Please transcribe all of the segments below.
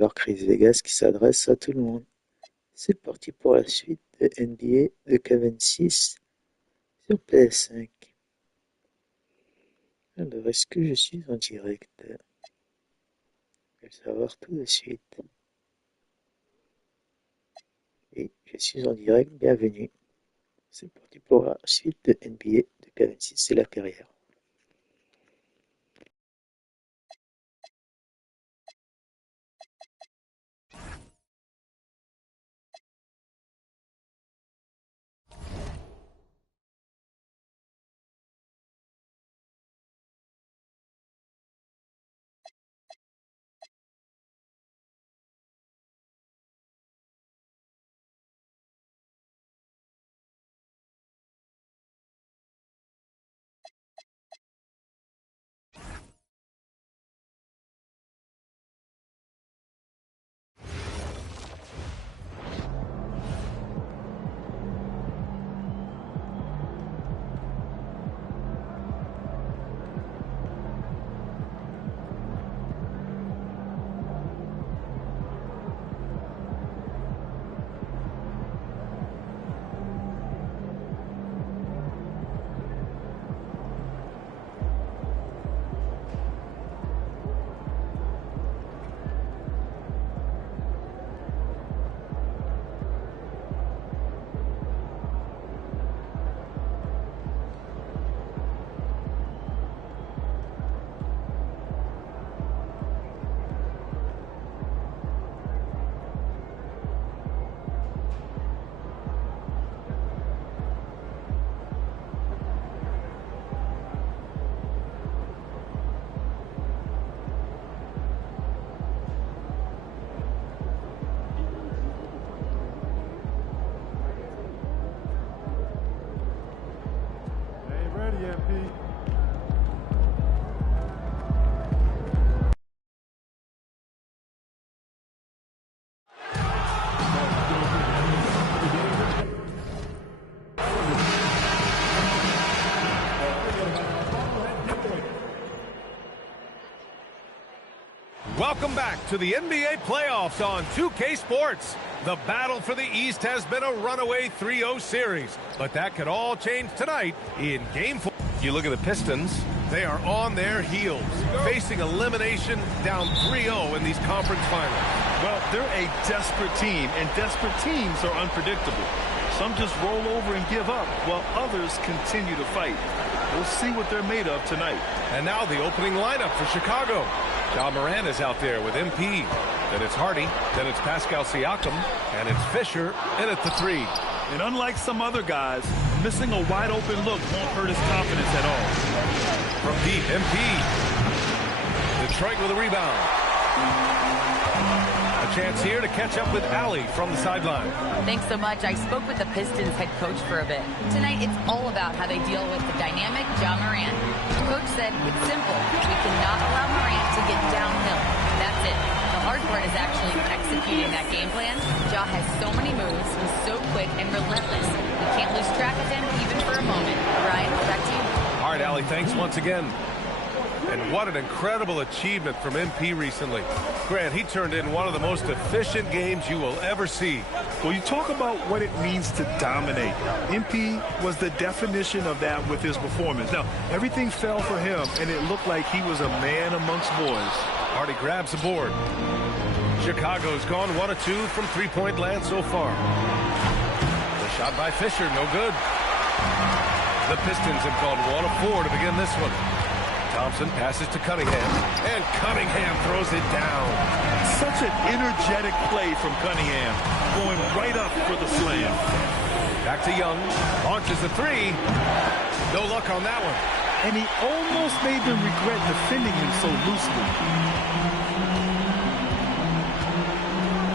Alors Chris Vegas qui s'adresse à tout le monde. C'est parti pour la suite de NBA 2K26 sur PS5. Alors, est-ce que je suis en direct? Je vais le savoir tout de suite. Et je suis en direct, bienvenue. C'est parti pour la suite de NBA 2K26, c'est la carrière. Welcome back to the NBA playoffs on 2K Sports. The battle for the East has been a runaway 3-0 series, but that could all change tonight in Game 4. You look at the Pistons, they are on their heels, facing elimination down 3-0 in these conference finals. Well, they're a desperate team, and desperate teams are unpredictable. Some just roll over and give up, while others continue to fight. We'll see what they're made of tonight. And now the opening lineup for Chicago. Ja Morant is out there with MP. Then it's Hardy. Then it's Pascal Siakam. And it's Fisher in at the 3. And unlike some other guys, missing a wide-open look won't hurt his confidence at all. From deep, MP. Detroit with a rebound. A chance here to catch up with Allie from the sideline. Thanks so much. I spoke with the Pistons head coach for a bit. Tonight, it's all about how they deal with the dynamic Ja Morant. The coach said it's simple. We cannot allow Morant to get downhill. That's it. The hard part is actually executing that game plan. Ja has so many moves. He's so quick and relentless. We can't lose track of him even for a moment. Ryan, back to you. All right, Allie, thanks once again. And what an incredible achievement from MP recently. Grant, he turned in one of the most efficient games you will ever see. Well, you talk about what it means to dominate. MP was the definition of that with his performance. Now, everything fell for him, and it looked like he was a man amongst boys. Hardy grabs the board. Chicago's gone 1 of 2 from three-point land so far. The shot by Fisher, no good. The Pistons have gone 1 of 4 to begin this one. Thompson passes to Cunningham, and Cunningham throws it down. Such an energetic play from Cunningham, going right up for the slam. Back to Young, launches the 3. No luck on that one. And he almost made them regret defending him so loosely.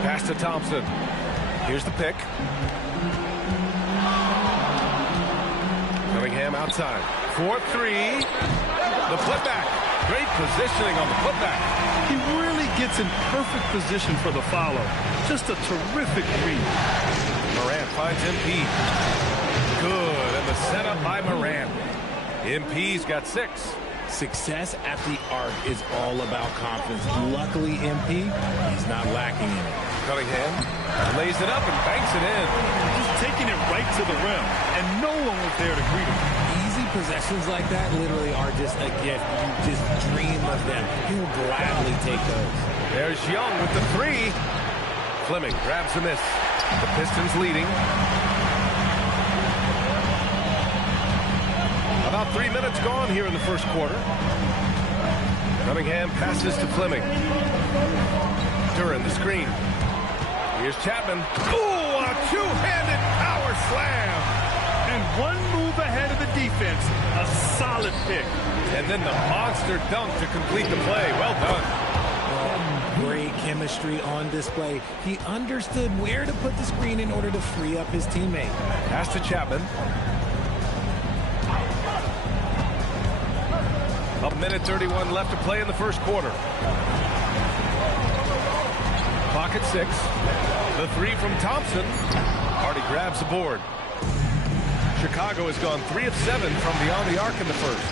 Pass to Thompson. Here's the pick. Cunningham outside. 4-3. The putback. Great positioning on the putback. He really gets in perfect position for the follow. Just a terrific read. Morant finds MP. Good, and the setup by Morant. MP's got 6. Success at the arc is all about confidence. Luckily, MP, he's not lacking in it. Cunningham lays it up and banks it in. He's taking it right to the rim, and no one was there to greet him. Easy possessions like that literally are just a gift. You just dream of them. He will gladly take those. There's Young with the three. Fleming grabs the miss. The Pistons leading. About 3 minutes gone here in the first quarter. Cunningham passes to Fleming. Duran the screen. Here's Chapman. Ooh, a two-handed power slam. And one move ahead of the defense. A solid pick. And then the monster dunk to complete the play. Well done. Great chemistry on display. He understood where to put the screen in order to free up his teammate. Pass to Chapman. A minute 31 left to play in the first quarter. Clock at 6. The three from Thompson. Hardy grabs the board. Chicago has gone 3 of 7 from beyond the arc in the first.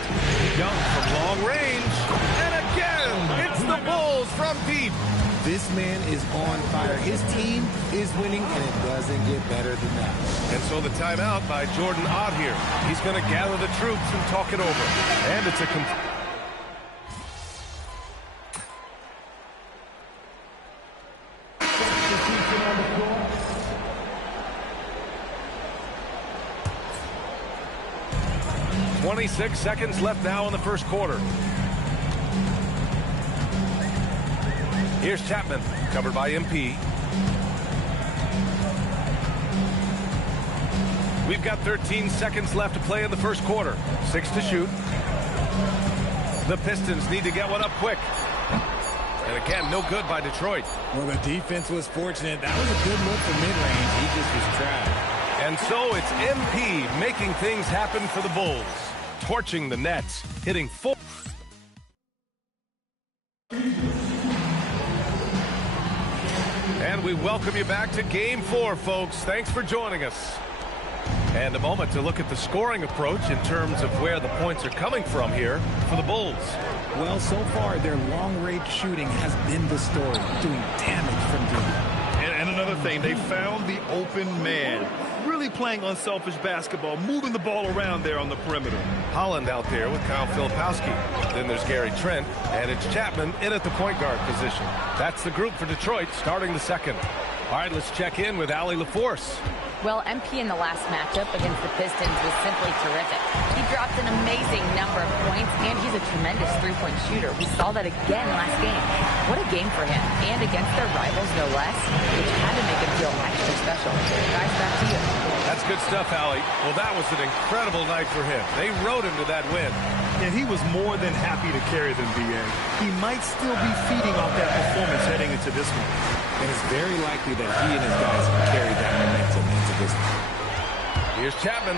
Young from long range. And again, it's the Bulls from deep. This man is on fire. His team is winning, and it doesn't get better than that. And so the timeout by Jordan Ott here. He's going to gather the troops and talk it over. And it's a 26 seconds left now in the first quarter. Here's Chapman, covered by MP. We've got 13 seconds left to play in the first quarter. 6 to shoot. The Pistons need to get one up quick. And again, no good by Detroit. Well, the defense was fortunate. That was a good look for mid-range. He just was trapped. And so it's MP making things happen for the Bulls. Torching the Nets, hitting 4. And we welcome you back to Game 4, folks. Thanks for joining us. And a moment to look at the scoring approach in terms of where the points are coming from here for the Bulls. Well, so far, their long-range shooting has been the story, doing damage from deep. And another thing, they found the open man. Really playing unselfish basketball, moving the ball around there on the perimeter. Holland out there with Kyle Filipowski. Then there's Gary Trent, and it's Chapman in at the point guard position. That's the group for Detroit starting the second. All right, let's check in with Allie LaForce. Well, MP in the last matchup against the Pistons was simply terrific. He dropped an amazing number of points, and he's a tremendous three-point shooter. We saw that again last game. What a game for him, and against their rivals, no less, which had to make him feel extra special. Guys, back to you. That's good stuff, Allie. Well, that was an incredible night for him. They rode him to that win. And he was more than happy to carry them, B.A. He might still be feeding off that performance heading into this one. And it's very likely that he and his guys have carried that momentum into this one. Here's Chapman.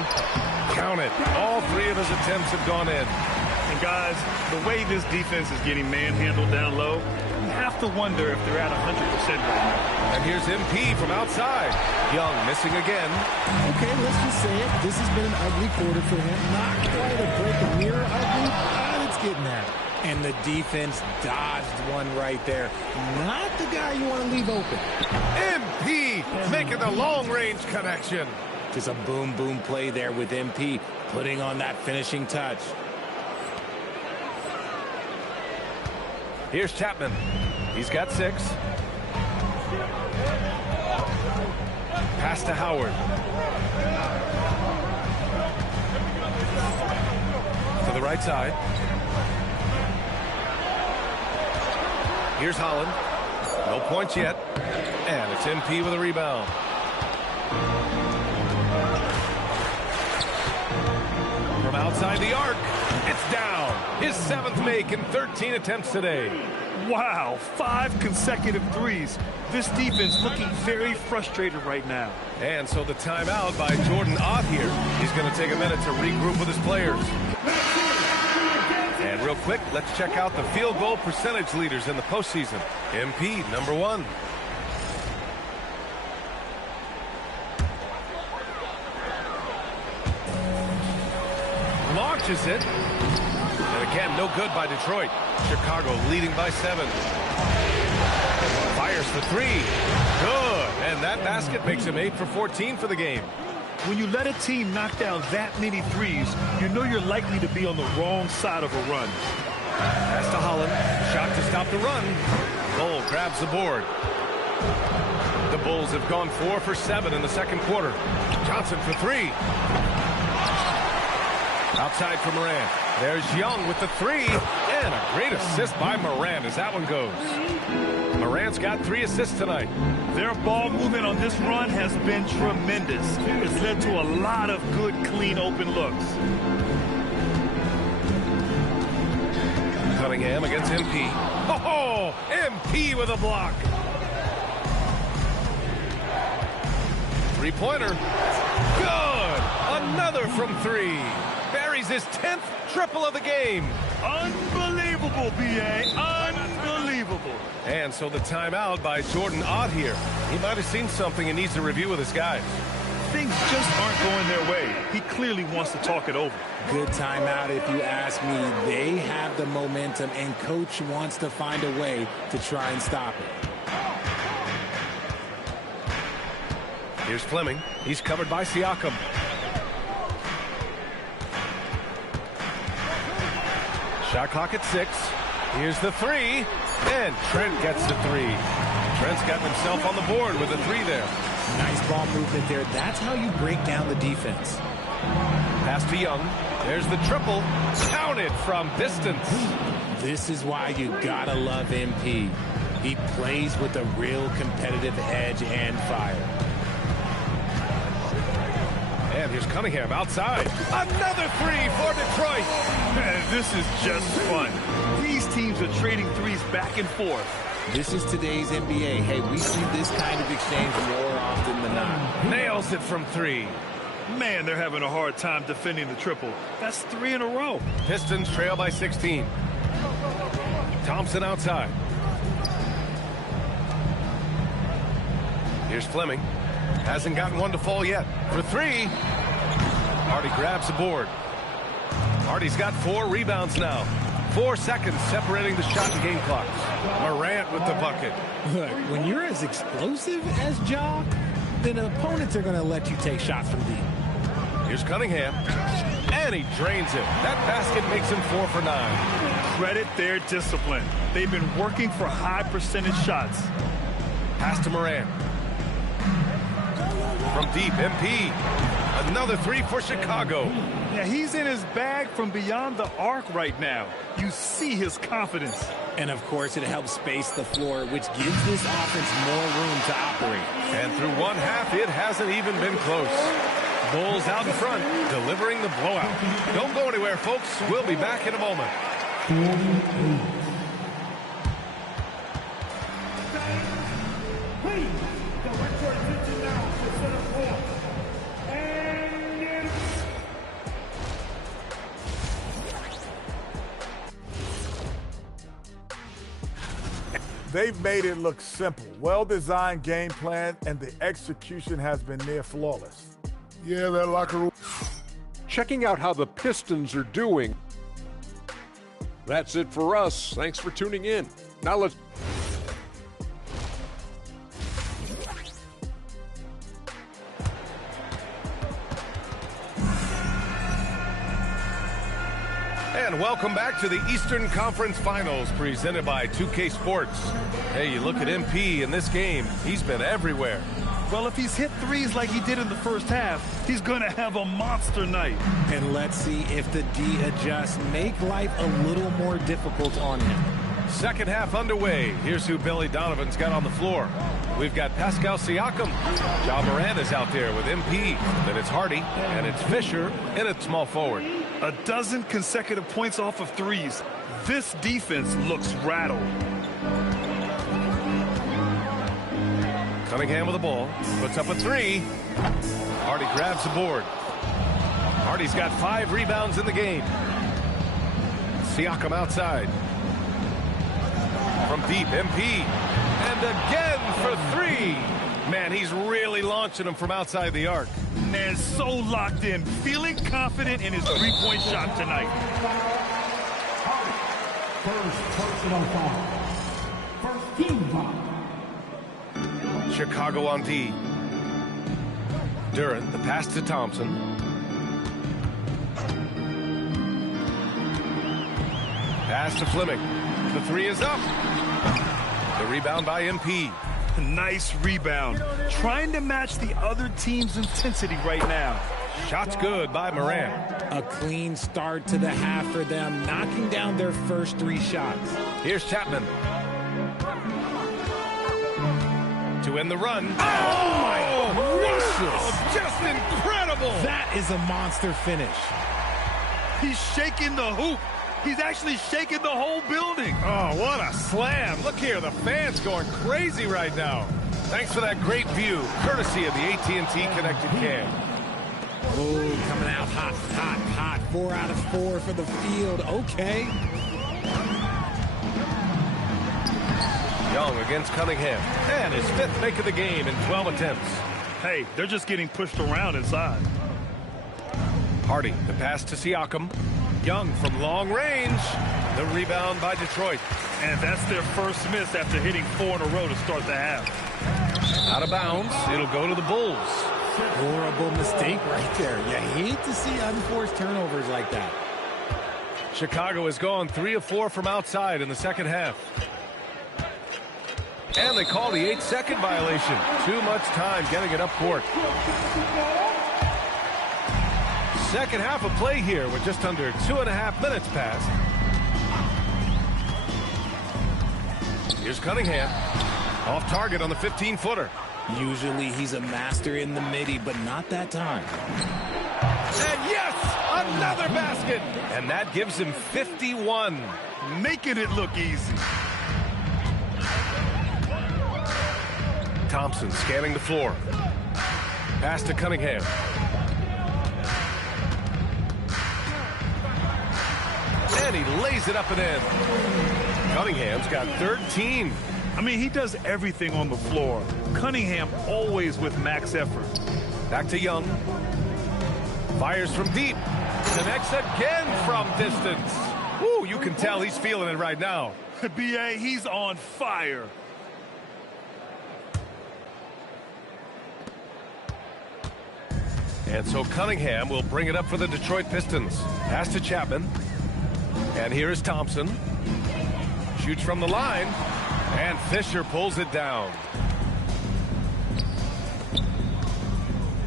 Count it. All 3 of his attempts have gone in. And guys, the way this defense is getting manhandled down low, you have to wonder if they're at 100% right now. And here's MP from outside. Young missing again. Okay, let's just say it. This has been an ugly quarter for him. Not quite a break of mirror ugly, but it's getting there. And the defense dodged one right there. Not the guy you want to leave open. MP making the long-range connection. Just a boom-boom play there with MP, putting on that finishing touch. Here's Chapman. He's got 6. Pass to Howard. To the right side. Here's Holland. No points yet. And it's MP with a rebound. From outside the arc, it's down. His 7th make in 13 attempts today. Wow, 5 consecutive threes. This defense looking very frustrated right now. And so the timeout by Jordan Ott here. He's going to take a minute to regroup with his players. And real quick, let's check out the field goal percentage leaders in the postseason. MP, number 1. Launches it. And Again, no good by Detroit. Chicago leading by 7. Fires for 3. Good. And that basket makes him 8 for 14 for the game. When you let a team knock down that many threes, you know you're likely to be on the wrong side of a run. Pass to Holland. Shot to stop the run. Bull grabs the board. The Bulls have gone 4 for 7 in the second quarter. Johnson for 3. Outside for Morant. There's Young with the 3. And a great assist by Morant as that one goes. Morant's got 3 assists tonight. Their ball movement on this run has been tremendous. It's led to a lot of good, clean, open looks. Cunningham against MP. Oh, MP with a block. Three-pointer. Good. Another from 3. Buries his 10th triple of the game. Unbelievable, B.A. Unbelievable. And so the timeout by Jordan Ott here. He might have seen something and needs to review with his guys. Things just aren't going their way. He clearly wants to talk it over. Good timeout if you ask me. They have the momentum, and Coach wants to find a way to try and stop it. Here's Fleming. He's covered by Siakam. Shot clock at 6. Here's the 3. And Trent gets the 3. Trent's got himself on the board with a 3 there. Nice ball movement there. That's how you break down the defense. Pass to Young. There's the triple. Counted from distance. This is why you gotta love MP. He plays with a real competitive edge and fire. And here's Cunningham outside. Another 3 for Detroit. Man, this is just fun. These teams are trading threes back and forth. This is today's NBA. Hey, we see this kind of exchange more often than not. Nails it from 3. Man, they're having a hard time defending the triple. That's 3 in a row. Pistons trail by 16. Thompson outside. Here's Fleming. Hasn't gotten one to fall yet. For 3. Hardy grabs the board. Hardy's got 4 rebounds now. 4 seconds separating the shot and game clocks. Morant with the bucket. Look, when you're as explosive as Ja, then opponents are going to let you take shots from deep. Here's Cunningham. And he drains it. That basket makes him 4 for 9. Credit their discipline. They've been working for high percentage shots. Pass to Morant. From deep, MP. Another 3 for Chicago. Yeah, he's in his bag from beyond the arc right now. You see his confidence. And, of course, it helps space the floor, which gives this offense more room to operate. And through one half, it hasn't even been close. Bulls out in front, delivering the blowout. Don't go anywhere, folks. We'll be back in a moment. They've made it look simple. Well-designed game plan, and the execution has been near flawless. Yeah, that locker room. Checking out how the Pistons are doing. That's it for us. Thanks for tuning in. Now let's... And welcome back to the Eastern Conference Finals presented by 2K Sports. Hey, you look at MP in this game, he's been everywhere. Well, if he's hit threes like he did in the first half, he's going to have a monster night. And let's see if the D adjusts, make life a little more difficult on him. Second half underway. Here's who Billy Donovan's got on the floor. We've got Pascal Siakam. Ja Morant is out there with MP. Then it's Hardy, and it's Fisher, and it's small forward. 12 consecutive points off of threes. This defense looks rattled. Cunningham with the ball. Puts up a 3. Hardy grabs the board. Hardy's got 5 rebounds in the game. Siakam outside. From deep, MP. And again for 3. Man, he's really launching them from outside the arc. And so locked in, feeling confident in his three-point shot tonight. First personal foul. First team foul. Chicago on D. Durant, the pass to Thompson. Pass to Fleming. The three is up. The rebound by MP. Nice rebound. Trying to match the other team's intensity right now. Shot's good by Morant. A clean start to the half for them, knocking down their first 3 shots. Here's Chapman. To end the run. Oh, my gracious. Just incredible. That is a monster finish. He's shaking the hoop. He's actually shaking the whole building. Oh, what a slam. Look here, the fans going crazy right now. Thanks for that great view, courtesy of the AT&T Connected Cam. Oh, coming out hot, hot, hot. 4 out of 4 for the field. Okay. Young against Cunningham. And his 5th make of the game in 12 attempts. Hey, they're just getting pushed around inside. Hardy, the pass to Siakam. Young from long range. The rebound by Detroit. And that's their first miss after hitting 4 in a row to start the half. Out of bounds. It'll go to the Bulls. Horrible mistake right there. You hate to see unforced turnovers like that. Chicago has gone 3 of 4 from outside in the second half. And they call the 8-second violation. Too much time getting it up court. Second half of play here with just under 2.5 minutes passed. Here's Cunningham. Off target on the 15-footer. Usually he's a master in the midi, but not that time. And yes, another basket. And that gives him 51. Making it look easy. Thompson scanning the floor. Pass to Cunningham. And he lays it up and in. Cunningham's got 13. I mean, he does everything on the floor. Cunningham always with max effort. Back to Young. Fires from deep. Connects again from distance. Ooh, you can tell he's feeling it right now. B.A., he's on fire. And so Cunningham will bring it up for the Detroit Pistons. Pass to Chapman. And here is Thompson. Shoots from the line. And Fisher pulls it down.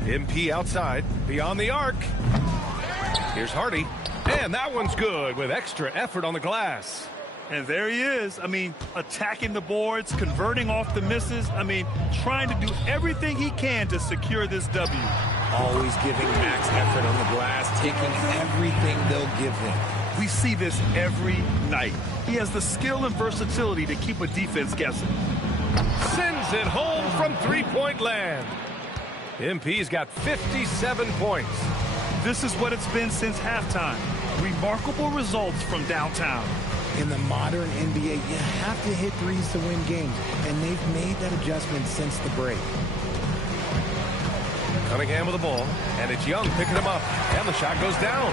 MP outside. Beyond the arc. Here's Hardy. And that one's good with extra effort on the glass. And there he is. I mean, attacking the boards, converting off the misses. I mean, trying to do everything he can to secure this W. Always giving max effort on the glass, taking everything they'll give him. We see this every night. He has the skill and versatility to keep a defense guessing. Sends it home from three-point land. MP's got 57 points. This is what it's been since halftime. Remarkable results from downtown. In the modern NBA, you have to hit threes to win games, and they've made that adjustment since the break. Cunningham with the ball, and it's Young picking him up, and the shot goes down.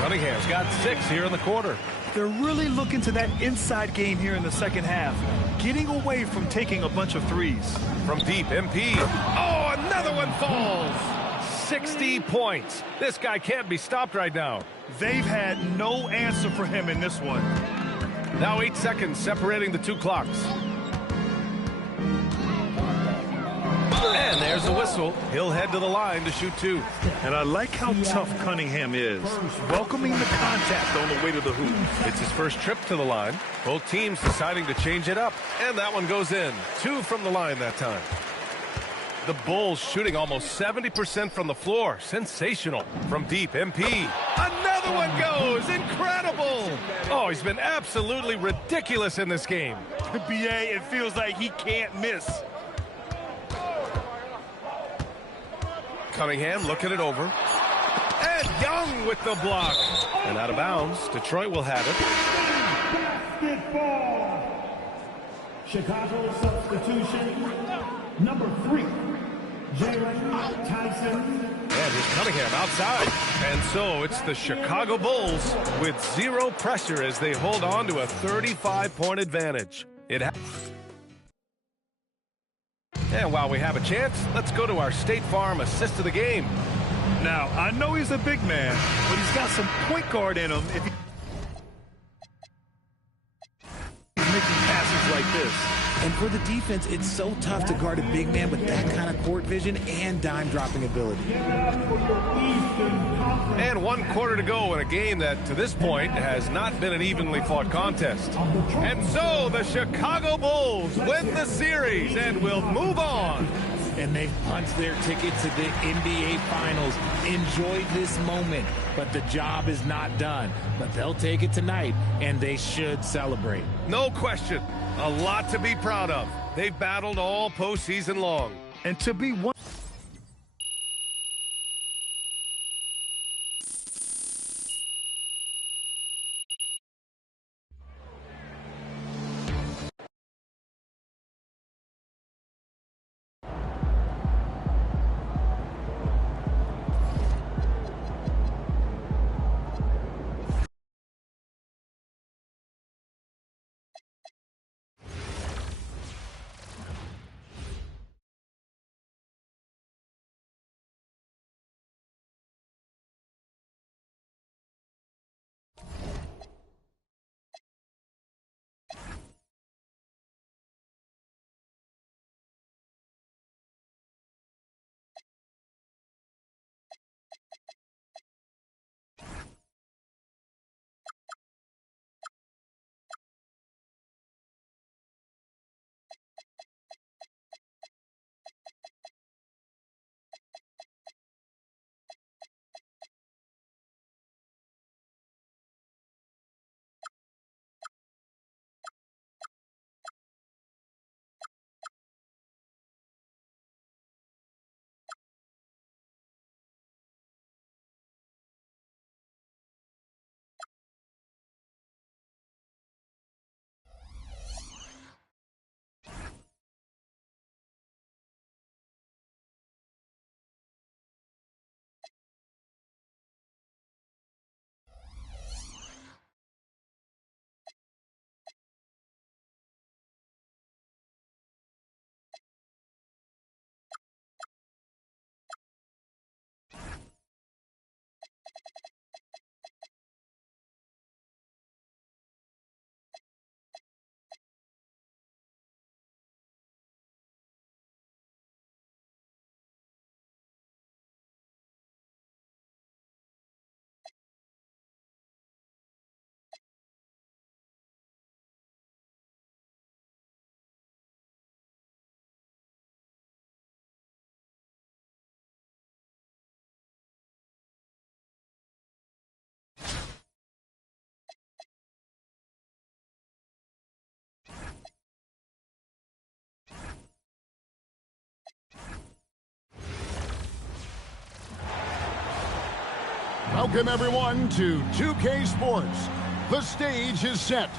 Cunningham's got 6 here in the quarter. They're really looking to that inside game here in the second half, getting away from taking a bunch of threes. From deep, MP. Oh, another one falls. 60 points. This guy can't be stopped right now. They've had no answer for him in this one. Now 8 seconds separating the two clocks. And there's the whistle. He'll head to the line to shoot 2. And I like how tough Cunningham is, welcoming the contact on the way to the hoop. It's his first trip to the line. Both teams deciding to change it up. And that one goes in. 2 from the line that time. The Bulls shooting almost 70% from the floor. Sensational. From deep, MP. Another one goes. Incredible. Oh, he's been absolutely ridiculous in this game. BA, it feels like he can't miss. Cunningham looking it over. And Young with the block. And out of bounds. Detroit will have it. Basketball. Chicago substitution. Number 3. Jalen Tyson. And here's Cunningham outside. And so it's the Chicago Bulls with zero pressure as they hold on to a 35-point advantage. And while we have a chance, let's go to our State Farm assist of the game. Now, I know he's a big man, but he's got some point guard in him if he's making passes like this. And for the defense, it's so tough to guard a big man with that kind of court vision and dime-dropping ability. And 1 quarter to go in a game that, to this point, has not been an evenly fought contest. And so the Chicago Bulls win the series and will move on. And they've punched their ticket to the NBA Finals. Enjoy this moment, but the job is not done. But they'll take it tonight, and they should celebrate. No question. A lot to be proud of. They've battled all postseason long. And to be one. Welcome, everyone, to 2K Sports. The stage is set,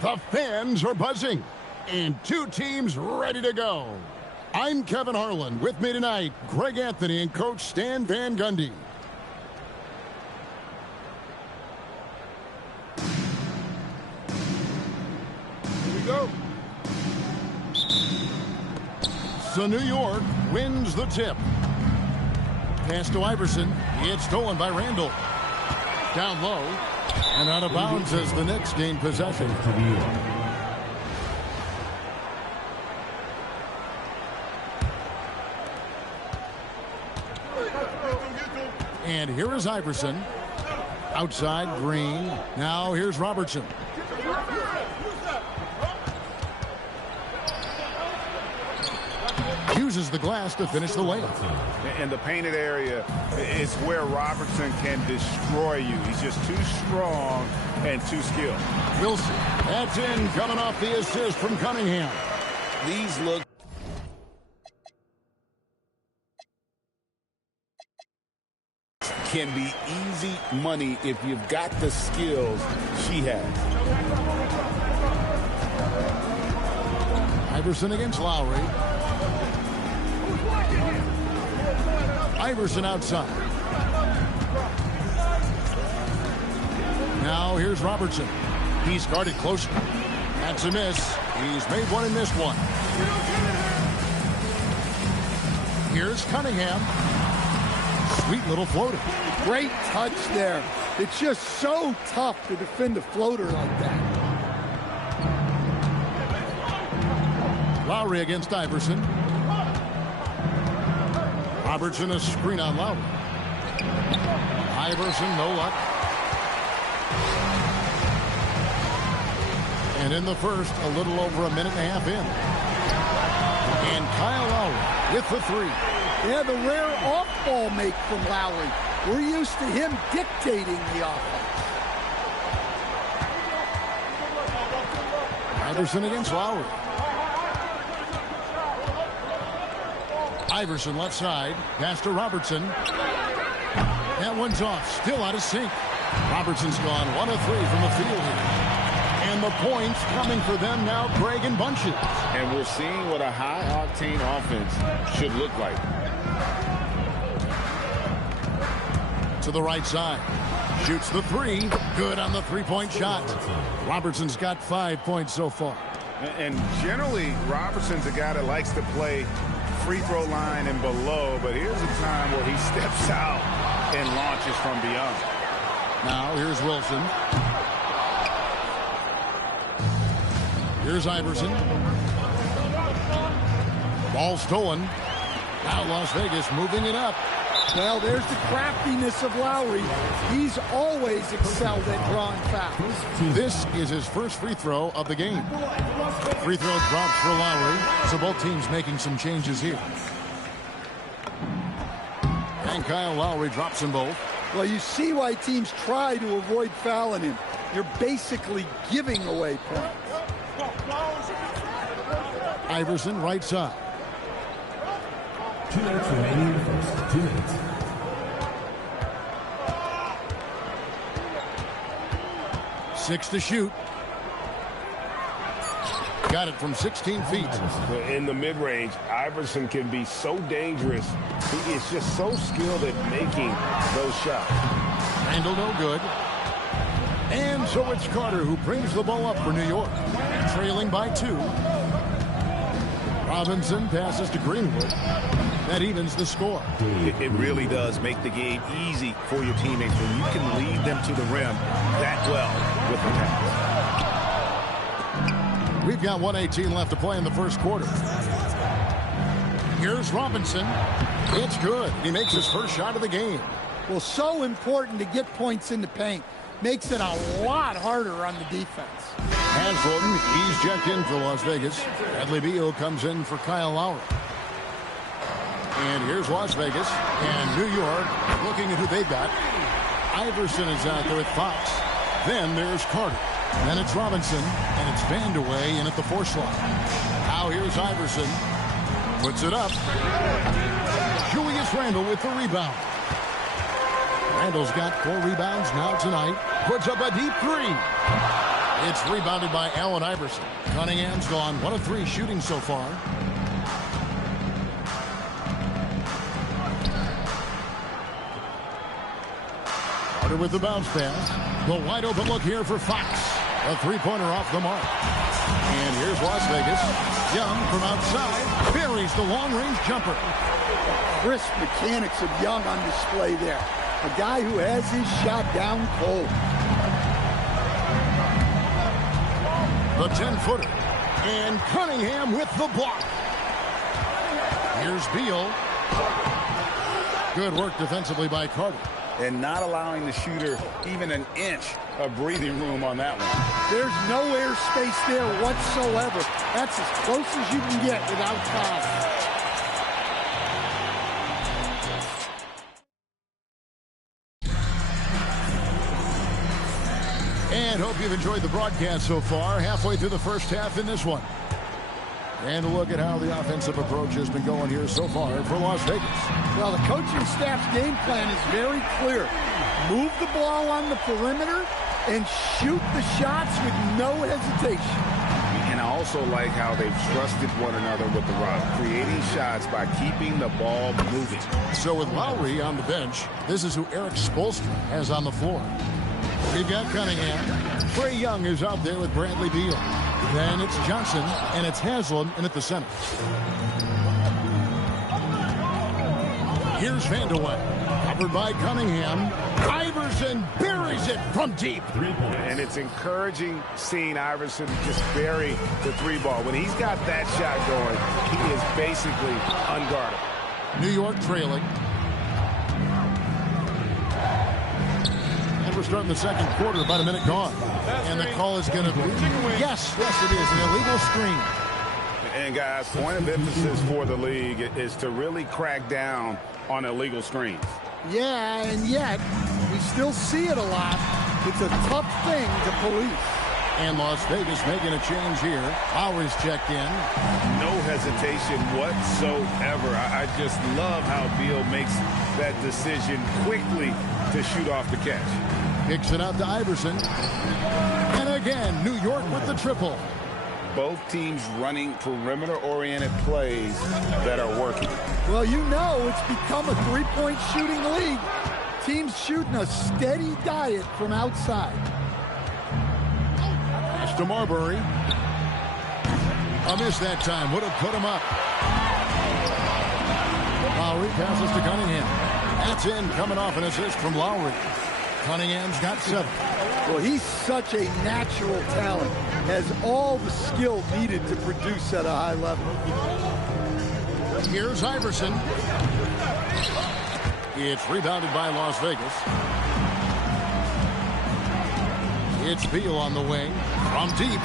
the fans are buzzing, and 2 teams ready to go. I'm Kevin Harlan. With me tonight, Greg Anthony and Coach Stan Van Gundy. Here we go. So New York wins the tip. Pass to Iverson. It's stolen by Randall. Down low. And out of bounds as the Knicks gain possession. And here is Iverson. Outside, Green. Now here's Robertson. Uses the glass to finish the layup. In the painted area is where Robertson can destroy you. He's just too strong and too skilled. Wilson, that's in, coming off the assist from Cunningham. These look can be easy money if you've got the skills she has. Iverson against Lowry. Iverson outside. Now here's Robertson. He's guarded closer. That's a miss. He's made one and missed one. Here's Cunningham. Sweet little floater. Great touch there. It's just so tough to defend a floater like that. Lowry against Iverson. Robertson a screen on Lowry. Iverson, no luck. And in the first, a little over a minute and a half in. And Kyle Lowry with the three. Yeah, the rare off-ball make from Lowry. We're used to him dictating the offense. Iverson against Lowry. Iverson left side. Pass to Robertson. That one's off. Still out of sync. Robertson's gone 1 of 3 from the field here. And the points coming for them now, Craig, in bunches. And we're seeing what a high-octane offense should look like. To the right side. Shoots the three. Good on the three-point shot. Robertson's got 5 points so far. And generally, Robertson's a guy that likes to play free throw line and below, but here's a time where he steps out and launches from beyond. Now here's Wilson. Here's Iverson. Ball stolen. Now Las Vegas moving it up. Well, there's the craftiness of Lowry. He's always excelled at drawing fouls. This is his first free throw of the game. Free throw drops for Lowry, so both teams making some changes here. And Kyle Lowry drops them both. Well, you see why teams try to avoid fouling him. You're basically giving away points. Iverson right side. 2 minutes remaining in the first. 2 minutes. Six to shoot. Got it from 16 feet. In the mid-range, Iverson can be so dangerous. He is just so skilled at making those shots. Handle no good. And so it's Carter who brings the ball up for New York. Trailing by 2. Robinson passes to Greenwood. That evens the score. It really does make the game easy for your teammates when you can lead them to the rim that well with the pass. We've got 1:18 left to play in the first quarter. Here's Robinson. It's good. He makes his first shot of the game. Well, so important to get points in the paint. Makes it a lot harder on the defense. Haslem, he's checked in for Las Vegas. Bradley Beal comes in for Kyle Lowry. And here's Las Vegas. And New York looking at who they've got. Iverson is out there with Fox. Then there's Carter. Then it's Robinson. And it's Vandeweghe in at the 4 slot. Now here's Iverson. Puts it up. Julius Randle with the rebound. Randle's got 4 rebounds now tonight. Puts up a deep 3. It's rebounded by Allen Iverson. Cunningham's gone 1 of 3 shooting so far. Carter with the bounce pass. The wide open look here for Fox. A 3-pointer off the mark. And here's Las Vegas. Young from outside buries the long-range jumper. Crisp mechanics of Young on display there. A guy who has his shot down cold. The 10-footer. And Cunningham with the block. Here's Beal. Good work defensively by Carter. And not allowing the shooter even an inch of breathing room on that one. There's no air space there whatsoever. That's as close as you can get without foul. And hope you've enjoyed the broadcast so far. Halfway through the first half in this one. And a look at how the offensive approach has been going here so far for Las Vegas. Well, the coaching staff's game plan is very clear. Move the ball on the perimeter and shoot the shots with no hesitation. And I also like how they've trusted one another with the rock, creating shots by keeping the ball moving. So with Lowry on the bench, this is who Eric Spoelstra has on the floor. We've got Cunningham. Ray Young is out there with Bradley Beal. Then it's Johnson, and it's Haslam in at the center. Here's Vandeweghe. Covered by Cunningham. Iverson buries it from deep. And it's encouraging seeing Iverson just bury the three ball. When he's got that shot going, he is basically unguardable. New York trailing. And we're starting the second quarter, about a minute gone. And the call is going to be, yes, it is, an illegal screen. And guys, point of emphasis for the league is to really crack down on illegal screens. Yeah, and yet we still see it a lot. It's a tough thing to police. And Las Vegas making a change here. Lowry's checked in. No hesitation whatsoever. I just love how Beal makes that decision quickly to shoot off the catch. Kicks it out to Iverson. And again, New York with the triple. Both teams running perimeter-oriented plays that are working. Well, you know it's become a three-point shooting league. Teams shooting a steady diet from outside. Pass to Marbury. A miss that time. Would have put him up. Lowry passes to Cunningham. That's in, coming off an assist from Lowry. Cunningham's got 7. Well, he's such a natural talent. Has all the skill needed to produce at a high level. Here's Iverson. It's rebounded by Las Vegas. It's Beal on the wing. From deep.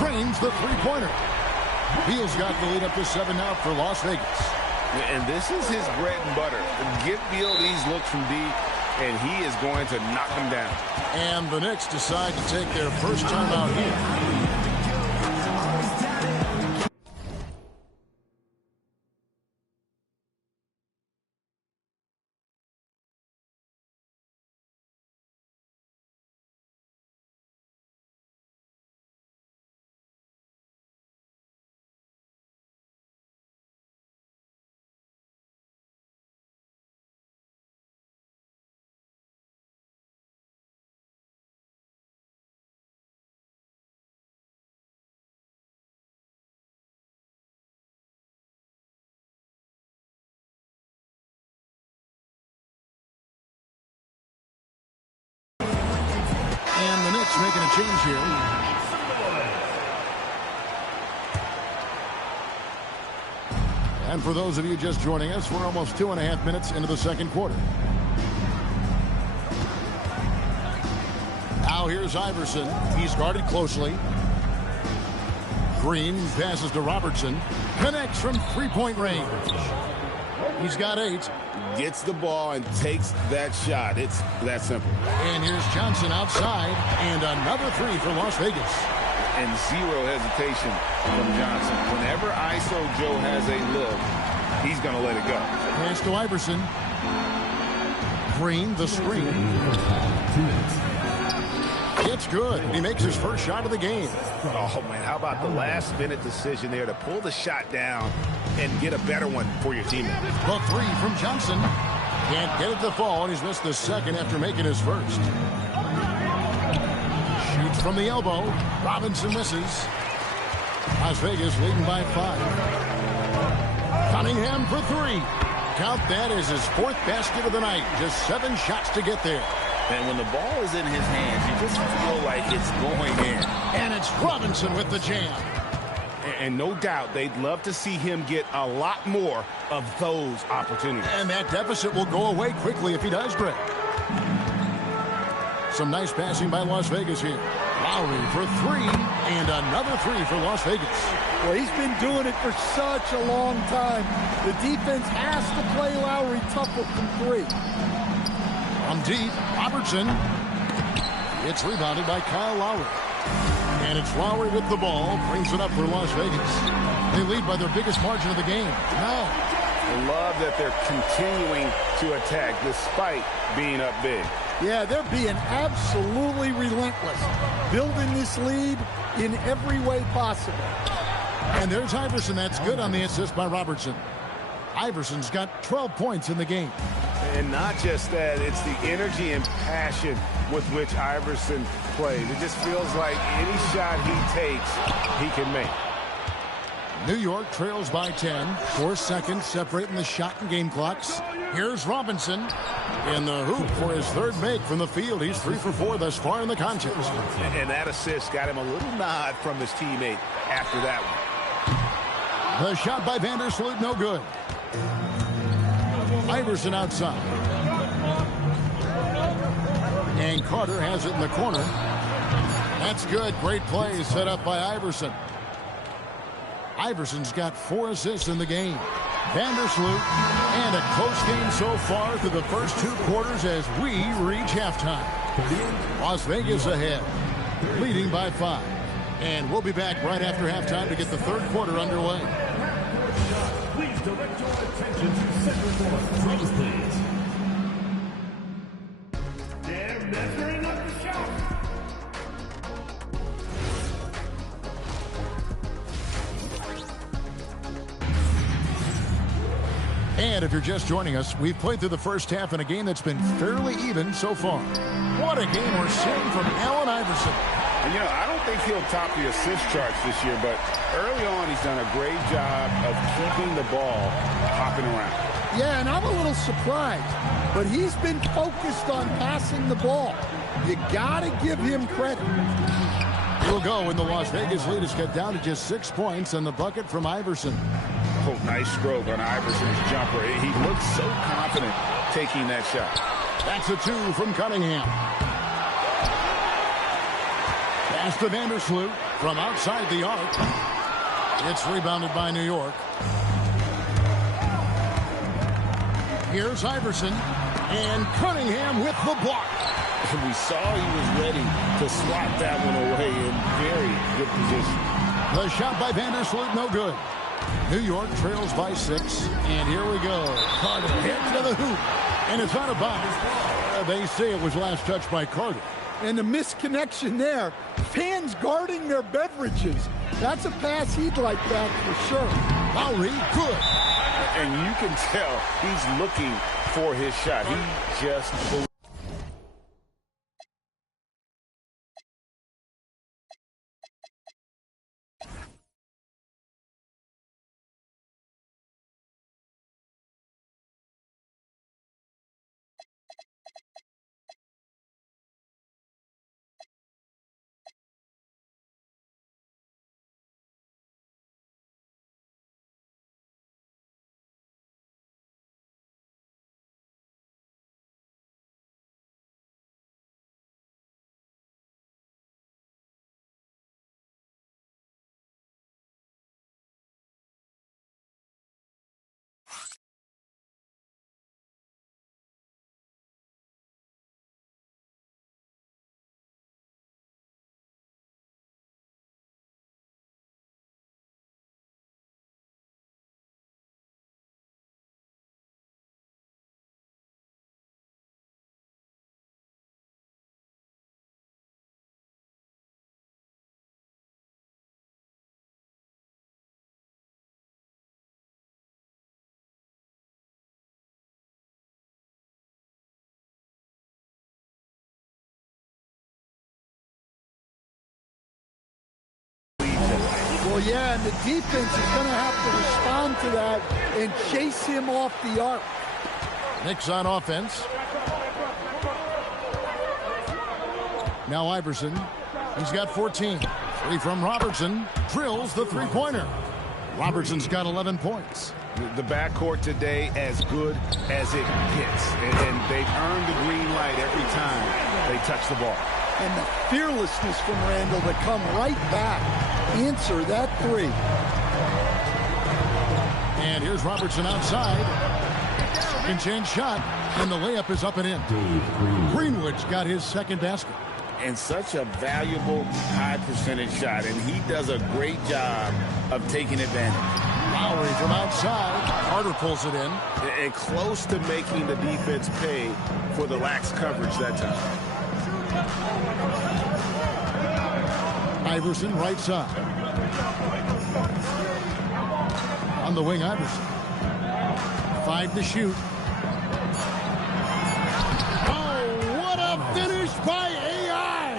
Drains the three-pointer. Beal's got the lead up to 7 now for Las Vegas. And this is his bread and butter. Give Beal these looks from deep, and he is going to knock them down. And the Knicks decide to take their first time out here. And the Knicks making a change here. And for those of you just joining us, we're almost 2.5 minutes into the second quarter. Now here's Iverson. He's guarded closely. Green passes to Robertson. Connects from three-point range. He's got 8. Gets the ball and takes that shot. It's that simple. And here's Johnson outside. And another 3 for Las Vegas. And zero hesitation from Johnson. Whenever ISO Joe has a look, he's going to let it go. Pass to Iverson. Green, the screen. It's good. He makes his first shot of the game. Oh, man, how about the last-minute decision there to pull the shot down and get a better one for your teammate. The 3 from Johnson. Can't get it to fall, and he's missed the second after making his first. Shoots from the elbow. Robinson misses. Las Vegas leading by 5. Cunningham for 3. Count that as his 4th basket of the night. Just 7 shots to get there. And when the ball is in his hands, you just feel like it's going in. And it's Robinson with the jam. And no doubt they'd love to see him get a lot more of those opportunities. And that deficit will go away quickly if he does, Greg. Some nice passing by Las Vegas here. Lowry for 3, and another 3 for Las Vegas. Well, he's been doing it for such a long time. The defense has to play Lowry tougher from 3. From deep, Robertson. It's rebounded by Kyle Lowry. And it's Lowry with the ball. Brings it up for Las Vegas. They lead by their biggest margin of the game. Now, I love that they're continuing to attack despite being up big. Yeah, they're being absolutely relentless. Building this lead in every way possible. And there's Iverson. That's good on the assist by Robertson. Iverson's got 12 points in the game. And not just that, it's the energy and passion with which Iverson plays. It just feels like any shot he takes, he can make. New York trails by 10. 4 seconds separating the shot and game clocks. Here's Robinson in the hoop for his third make from the field. He's 3 for 4 thus far in the contest. And that assist got him a little nod from his teammate after that one. The shot by Vandersloot, no good. Iverson outside. And Carter has it in the corner. That's good. Great play set up by Iverson. Iverson's got 4 assists in the game. Vandersloot, and a close game so far through the first 2 quarters as we reach halftime. Las Vegas ahead, leading by 5. And we'll be back right after halftime to get the third quarter underway. Please direct your attention to center court. Please, please. They're measuring up the shot. And if you're just joining us, we've played through the first half in a game that's been fairly even so far. What a game we're seeing from Allen Iverson. And, you know, I don't think he'll top the assist charts this year, but early on he's done a great job of keeping the ball hopping around. Yeah, and I'm a little surprised, but he's been focused on passing the ball. You got to give him credit. We'll go when the Las Vegas lead is cut down to just 6 points on the bucket from Iverson. Oh, nice stroke on Iverson's jumper. He looks so confident taking that shot. That's a 2 from Cunningham. Pass to Vandersloot from outside the arc. It's rebounded by New York. Here's Iverson, and Cunningham with the block. We saw he was ready to swat that one away in very good position. The shot by Vandersloot, no good. New York trails by 6, and here we go. Carter heading to the hoop, and it's out of bounds. They say it was last touched by Carter. And the misconnection there, fans guarding their beverages. That's a pass he'd like that for sure. Lowry, good. And you can tell he's looking for his shot. He just believes. Well, yeah, and the defense is going to have to respond to that and chase him off the arc. Knicks on offense. Now Iverson. He's got 14. 3 from Robertson. Drills the three-pointer. Robertson's got 11 points. The backcourt today as good as it gets. And they've earned the green light every time they touch the ball. And the fearlessness from Randall to come right back. Answer that 3. And here's Robertson outside. Second chance shot. And the layup is up and in. Greenwood's got his second basket. And such a valuable high percentage shot. And he does a great job of taking advantage. Lowry from outside. Carter pulls it in. And close to making the defense pay for the lax coverage that time. Iverson right side. On the wing, Iverson. 5 to shoot. Crushed by AI.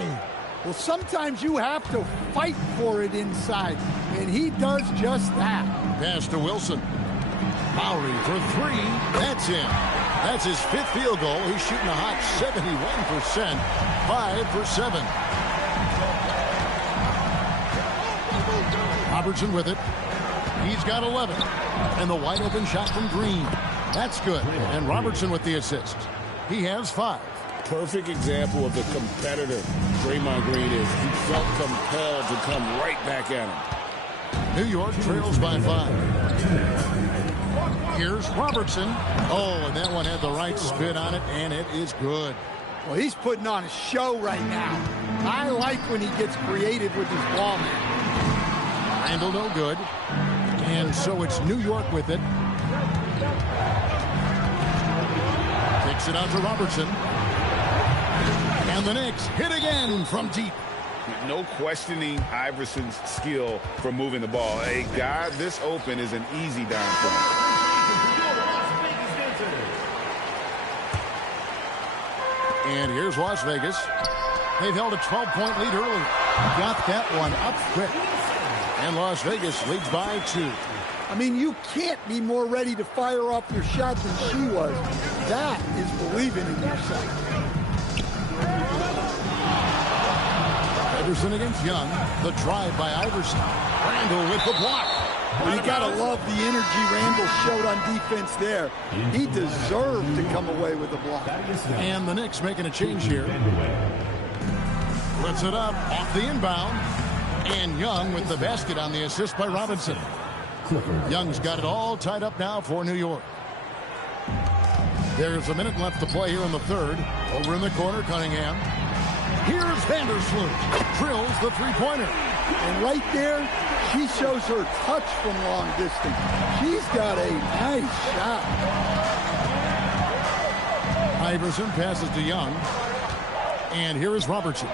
Well, sometimes you have to fight for it inside, and he does just that. Pass to Wilson. Lowry for three. That's in. That's his 5th field goal. He's shooting a hot 71%. 5 for 7. Robertson with it. He's got 11. And the wide open shot from Green. That's good. And Robertson with the assist. He has 5. Perfect example of the competitor Draymond Green is. He felt compelled to come right back at him. New York trails by 5. Here's Robertson. Oh, and that one had the right spin on it, and it is good. Well, he's putting on a show right now. I like when he gets creative with his ball, man. Randall no good. And so it's New York with it. Takes it out to Robertson. And the Knicks hit again from deep. No questioning Iverson's skill for moving the ball. A guy this open is an easy dime for him. And here's Las Vegas. They've held a 12-point lead early. Got that one up quick. And Las Vegas leads by 2. I mean, you can't be more ready to fire off your shot than she was. That is believing in yourself. Iverson against Young. The drive by Iverson. Randall with the block. Well, you got to love the energy Randall showed on defense there. He deserved to come away with the block. And the Knicks making a change here. Puts it up off the inbound. And Young with the basket on the assist by Robinson. Young's got it all tied up now for New York. There's a minute left to play here in the third. Over in the corner, Cunningham. Here's Vandersloot. Drills the three-pointer. And right there, she shows her touch from long distance. She's got a nice shot. Iverson passes to Young. And here is Robertson.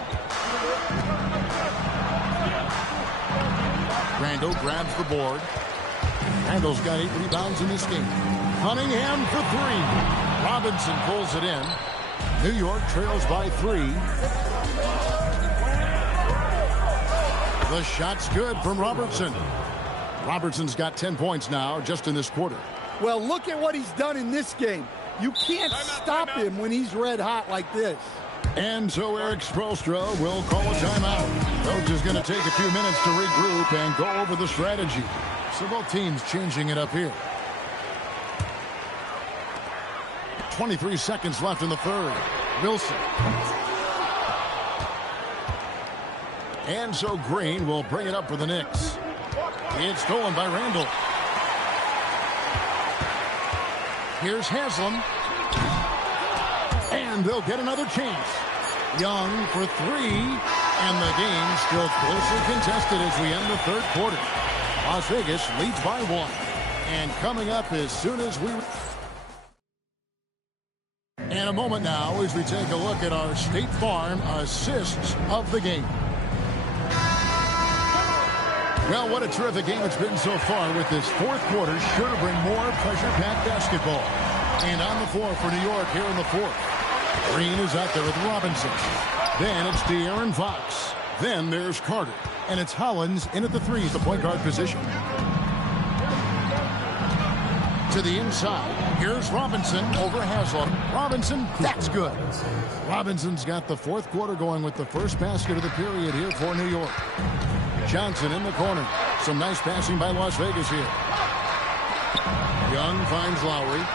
Randall grabs the board. Randall's got 8 rebounds in this game. Cunningham for 3. Robinson pulls it in. New York trails by 3. The shot's good from Robertson. Robertson's got 10 points now just in this quarter. Well, look at what he's done in this game. You can't stop him when he's red hot like this. And so Eric Spoelstra will call a timeout. Coach is going to take a few minutes to regroup and go over the strategy. So both teams changing it up here. 23 seconds left in the third. Wilson. And so Green will bring it up for the Knicks. It's stolen by Randall. Here's Haslam. And they'll get another chance. Young for 3. And the game still closely contested as we end the third quarter. Las Vegas leads by 1. And coming up as soon as we... And a moment now as we take a look at our State Farm assists of the game. Well, what a terrific game it's been so far with this fourth quarter. Sure to bring more pressure-packed basketball. And on the floor for New York here in the fourth. Green is out there with Robinson. Then it's De'Aaron Fox. Then there's Carter. And it's Hollins in at the 3, the point guard position. To the inside. Here's Robinson over Haslam. Robinson, that's good. Robinson's got the fourth quarter going with the first basket of the period here for New York. Johnson in the corner. Some nice passing by Las Vegas here. Young finds Lowry.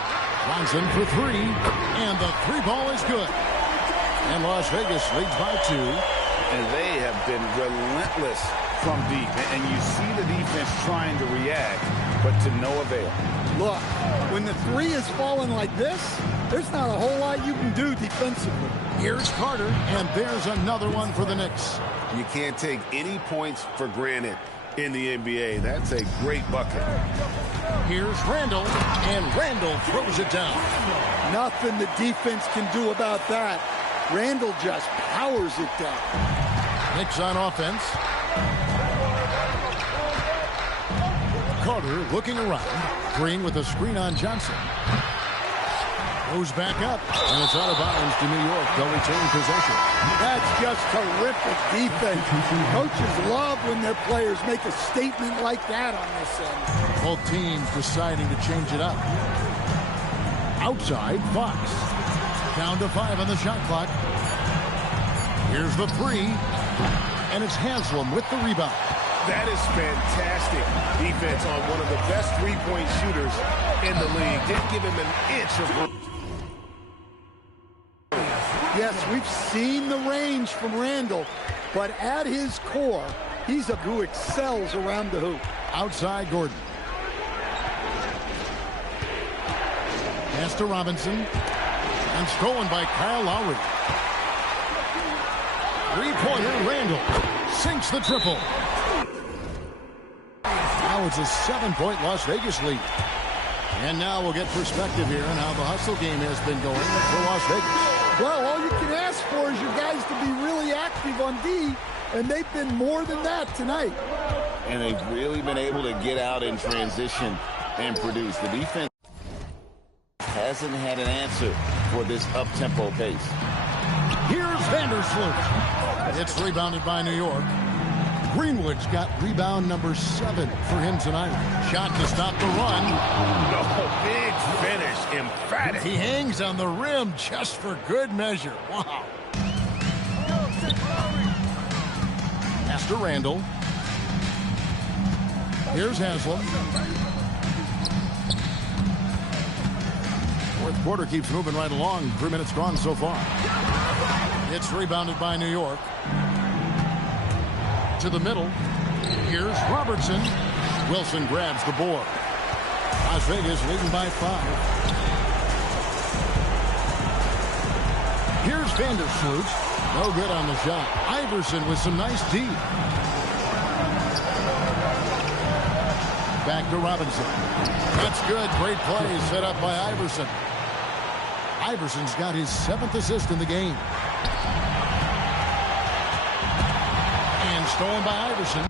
Johnson for 3. And the 3 ball is good. And Las Vegas leads by 2. And they have been relentless from deep. And you see the defense trying to react, but to no avail. Look, when the 3 is falling like this, there's not a whole lot you can do defensively. Here's Carter, and there's another one for the Knicks. You can't take any points for granted in the NBA. That's a great bucket. Here's Randall, and Randall throws it down. Nothing the defense can do about that. Randall just powers it down. Knicks on offense. Carter looking around. Green with a screen on Johnson. Goes back up, and it's out of bounds to New York. They'll retain possession. That's just terrific defense. Coaches love when their players make a statement like that on this end. Both teams deciding to change it up. Outside, Fox. Down to 5 on the shot clock. Here's the 3, and it's Haslam with the rebound. That is fantastic defense on one of the best three-point shooters in the league. Didn't give him an inch of room. Yes, we've seen the range from Randall, but at his core, he's a who excels around the hoop. Outside, Gordon. Pass to Robinson. And stolen by Kyle Lowry. Three-pointer, Randall. Sinks the triple. Now it's a 7-point Las Vegas lead. And now we'll get perspective here on how the hustle game has been going for Las Vegas. Well, all you can ask for is your guys to be really active on D, and they've been more than that tonight. And they've really been able to get out in transition and produce. The defense hasn't had an answer for this up-tempo pace. Here's Vandersloot. It's rebounded by New York. Greenwood's got rebound number 7 for him tonight. Shot to stop the run. No, big finish, emphatic. He hangs on the rim just for good measure. Wow. Pass to Randall. Here's Haslam. Fourth quarter keeps moving right along. 3 minutes gone so far. It's rebounded by New York. To the middle. Here's Robertson. Wilson grabs the board. Las Vegas leading by 5. Here's Vandersloot. No good on the shot. Iverson with some nice D. Back to Robinson. That's good. Great play set up by Iverson. Iverson's got his 7th assist in the game. Stolen by Iverson.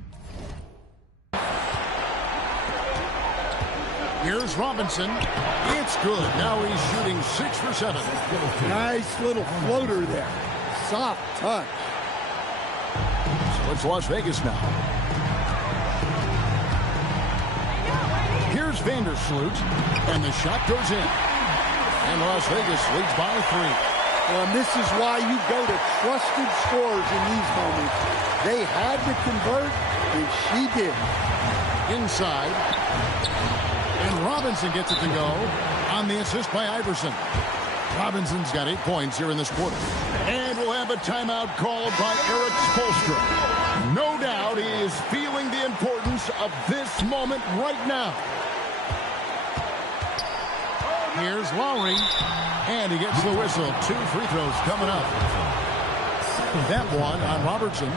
Here's Robinson. It's good. Now he's shooting 6 for 7. Nice little floater there. Soft touch. So it's Las Vegas now. Here's Vandersloot. And the shot goes in. And Las Vegas leads by 3. Well, and this is why you go to trusted scorers in these moments. They had to convert, and she did. Inside. And Robinson gets it to go on the assist by Iverson. Robinson's got 8 points here in this quarter. And we'll have a timeout called by Eric Spoelstra. No doubt he is feeling the importance of this moment right now. Here's Lowry. And he gets the whistle. 2 free throws coming up. That one on Robertson.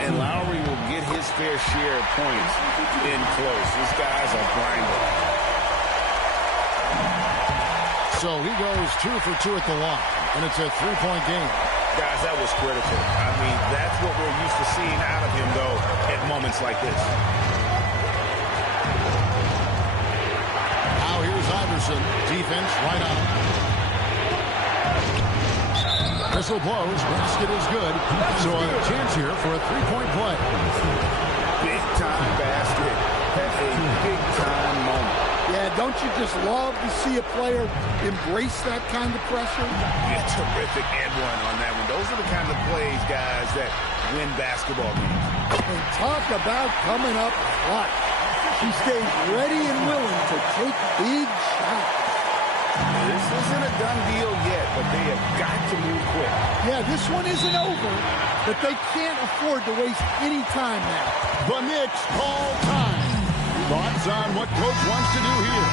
And Lowry will get his fair share of points in close. These guys are grinding. So he goes 2 for 2 at the line. And it's a 3-point game. Guys, that was critical. I mean, that's what we're used to seeing out of him, though, at moments like this. Now here's Iverson. Defense right on. Whistle blows. Basket is good. So a chance here for a 3-point play. Big-time basket. That's a big-time moment. Yeah, don't you just love to see a player embrace that kind of pressure? Yeah, terrific and one on that one. Those are the kind of plays, guys, that win basketball games. And talk about coming up clutch. She stays ready and willing to take big shots. This isn't a done deal yet, but they have got to move quick. Yeah, this one isn't over, but they can't afford to waste any time now. The Knicks call time. Thoughts on what Coach wants to do here?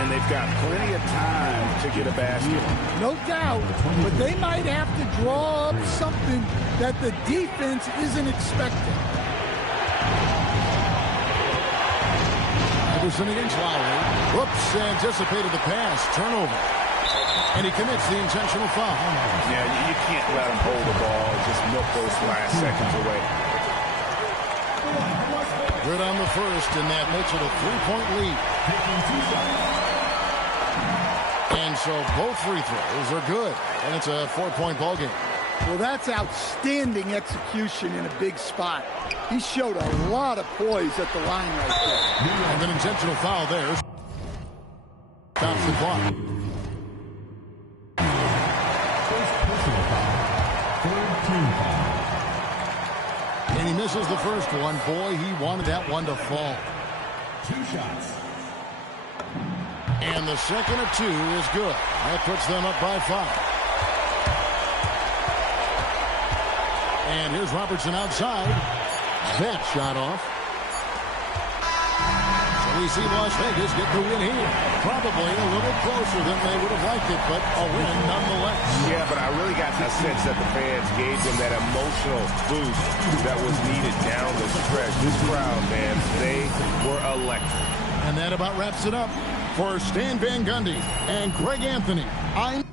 And they've got plenty of time to get a basket. No doubt, but they might have to draw up something that the defense isn't expecting. Iverson against Lowry. Whoops, anticipated the pass. Turnover. And he commits the intentional foul. Yeah, you can't let him hold the ball. Just milk those last seconds away. Good on the first, and that makes it a 3-point lead. And And so both free throws are good. And it's a 4-point ball game. Well, that's outstanding execution in a big spot. He showed a lot of poise at the line right there. And an intentional foul there. Stops the clock. And he misses the first one. Boy, he wanted that one to fall. 2 shots. And the second of 2 is good. That puts them up by 5. And here's Robertson outside. That shot off. So we see Las Vegas get the win here. Probably a little closer than they would have liked it, but a win nonetheless. Yeah, but I really got the sense that the fans gave them that emotional boost that was needed down the stretch. This crowd, man, they were electric. And that about wraps it up. For Stan Van Gundy and Greg Anthony, I'm...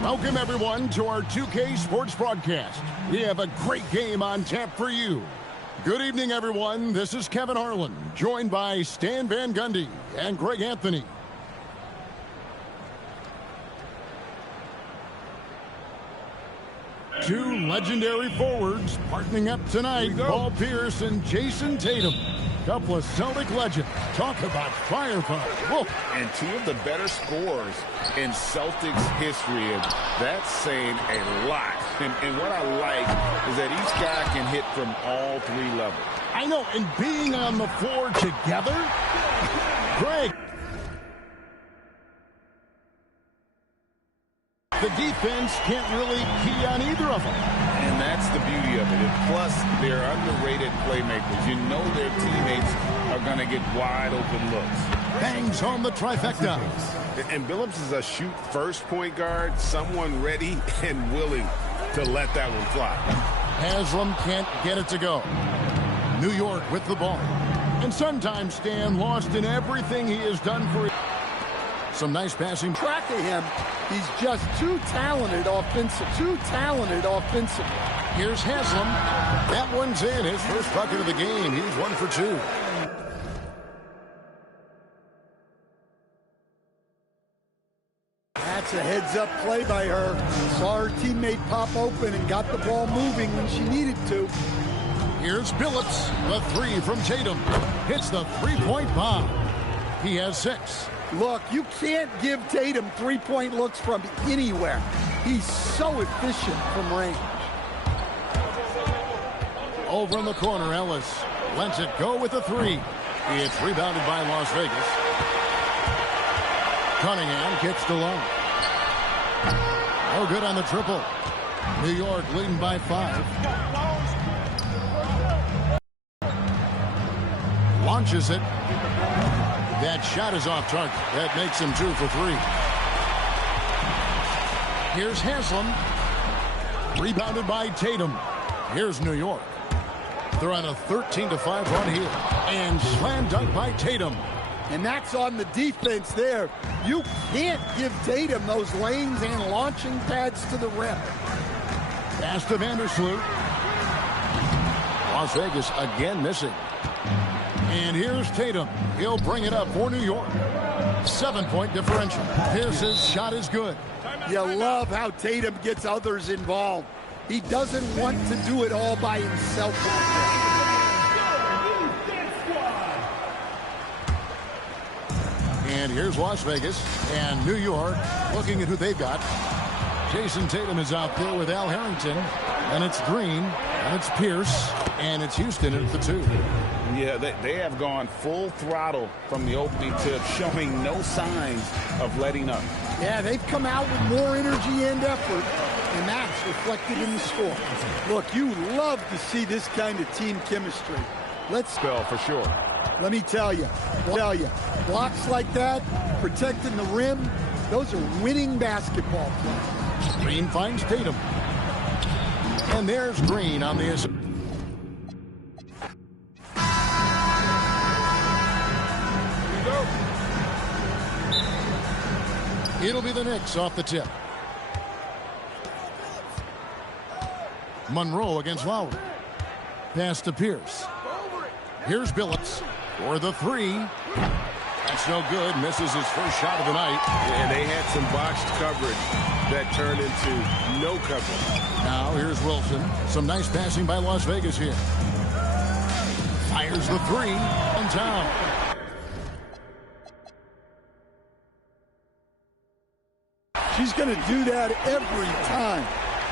Welcome, everyone, to our 2K Sports broadcast. We have a great game on tap for you. Good evening, everyone. This is Kevin Harlan, joined by Stan Van Gundy and Greg Anthony. Two legendary forwards partnering up tonight, Paul Pierce and Jason Tatum. Couple of Celtic legends. Talk about firepower. Whoa. And 2 of the better scorers in Celtics history, and that's saying a lot. And what I like is that each guy can hit from all 3 levels. I know, and being on the floor together, Greg. The defense can't really key on either of them. And that's the beauty of it. And plus, they're underrated playmakers. You know their teammates are going to get wide open looks. Bangs on the trifecta. And Billups is a shoot-first point guard, someone ready and willing to let that one fly. Haslam can't get it to go. New York with the ball. And sometimes Stan lost in everything he has done for it. Some nice passing. Track of him. He's just too talented offensively. Here's Haslam. That one's in. His first bucket of the game. He's 1 for 2. That's a heads-up play by her. Saw her teammate pop open and got the ball moving when she needed to. Here's Billups. The 3 from Tatum. Hits the three-point bomb. He has 6. Look, you can't give Tatum three-point looks from anywhere. He's so efficient from range. Over in the corner, Ellis lets it go with a three. It's rebounded by Las Vegas. Cunningham kicks to low. No good on the triple. New York leading by 5. Launches it. That shot is off target. That makes him 2 for 3. Here's Haslam. Rebounded by Tatum. Here's New York. They're on a 13-5 run here. And slam dunk by Tatum. And that's on the defense there. You can't give Tatum those lanes and launching pads to the rim. Pass to Vandersloot. Las Vegas again missing. And here's Tatum. He'll bring it up for New York. 7-point differential. Pierce's shot is good. You love how Tatum gets others involved. He doesn't want to do it all by himself. And here's Las Vegas and New York looking at who they've got. Jason Tatum is out there with Al Harrington. And it's Green. And it's Pierce. And it's Houston at the 2. Yeah, they have gone full throttle from the opening tip, showing no signs of letting up. Yeah, they've come out with more energy and effort, and that's reflected in the score. Look, you love to see this kind of team chemistry. Let's spell for sure. Let me tell you, blocks like that, protecting the rim, those are winning basketball players. Green finds Tatum. And there's Green on the assist. It'll be the Knicks off the tip. Monroe against Lowry. Pass to Pierce. Here's Billups for the 3. That's no good. Misses his first shot of the night. And they had some botched coverage that turned into no coverage. Now here's Wilson. Some nice passing by Las Vegas here. Fires the 3 on town. She's going to do that every time.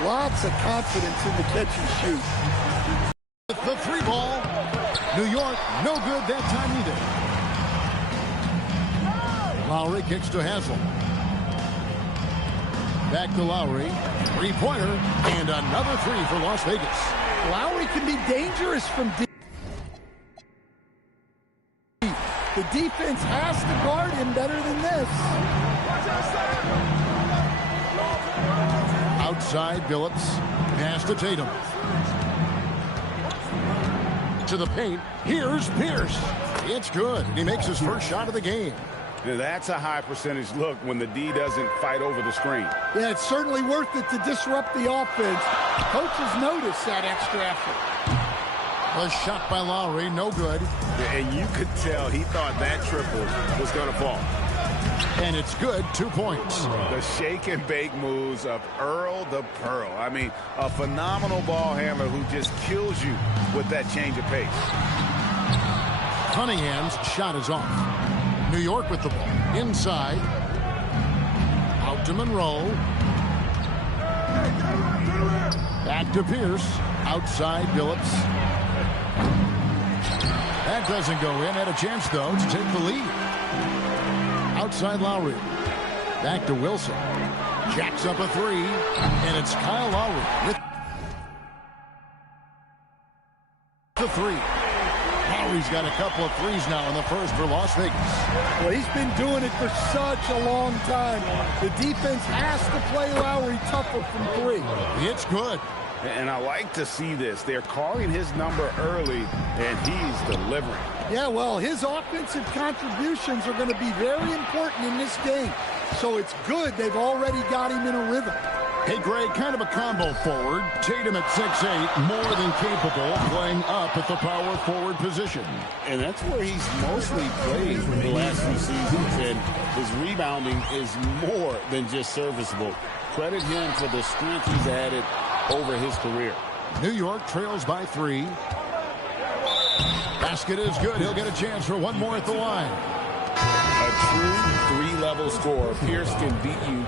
Lots of confidence in the catch and shoot. The 3 ball. New York, no good that time either. Lowry kicks to Haslem. Back to Lowry. 3-pointer and another 3 for Las Vegas. Lowry can be dangerous from deep. The defense has to guard him better than this. Outside Billups. Pass to Tatum. To the paint. Here's Pierce. It's good. He makes his first shot of the game. Now that's a high percentage look when the D doesn't fight over the screen. Yeah, it's certainly worth it to disrupt the offense. Coaches notice that extra effort. A shot by Lowry, no good. And you could tell he thought that triple was going to fall. And it's good, 2 points. The shake and bake moves of Earl the Pearl. I mean, a phenomenal ball handler who just kills you with that change of pace. Cunningham's shot is off. New York with the ball. Inside. Out to Monroe. Back to Pierce. Outside Billups. That doesn't go in. Had a chance, though, to take the lead. Outside Lowry. Back to Wilson. Jacks up a 3. And it's Kyle Lowry with the 3. Lowry's got a couple of 3s now in the first for Las Vegas. Well, he's been doing it for such a long time. The defense has to play Lowry tougher from 3. It's good. And I like to see this. They're calling his number early, and he's delivering. Yeah, well, his offensive contributions are going to be very important in this game. So it's good they've already got him in a rhythm. Hey, Greg, kind of a combo forward. Tatum at 6'8", more than capable, playing up at the power forward position. And that's where he's mostly played for the last few seasons. And his rebounding is more than just serviceable. Credit him for the strength he's added over his career. New York trails by 3. Basket is good. He'll get a chance for one more at the line. A true 3-level scorer. Pierce can beat you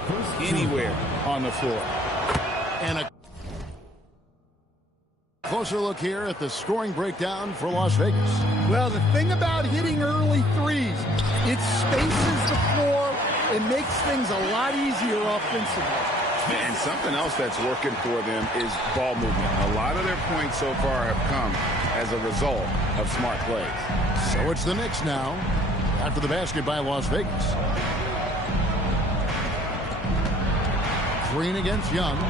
anywhere on the floor. And a Closer look here at the scoring breakdown for Las Vegas. Well, the thing about hitting early threes, it spaces the floor and makes things a lot easier offensively. And something else that's working for them is ball movement. A lot of their points so far have come as a result of smart plays. So it's the Knicks now, after the basket by Las Vegas. Green against Young.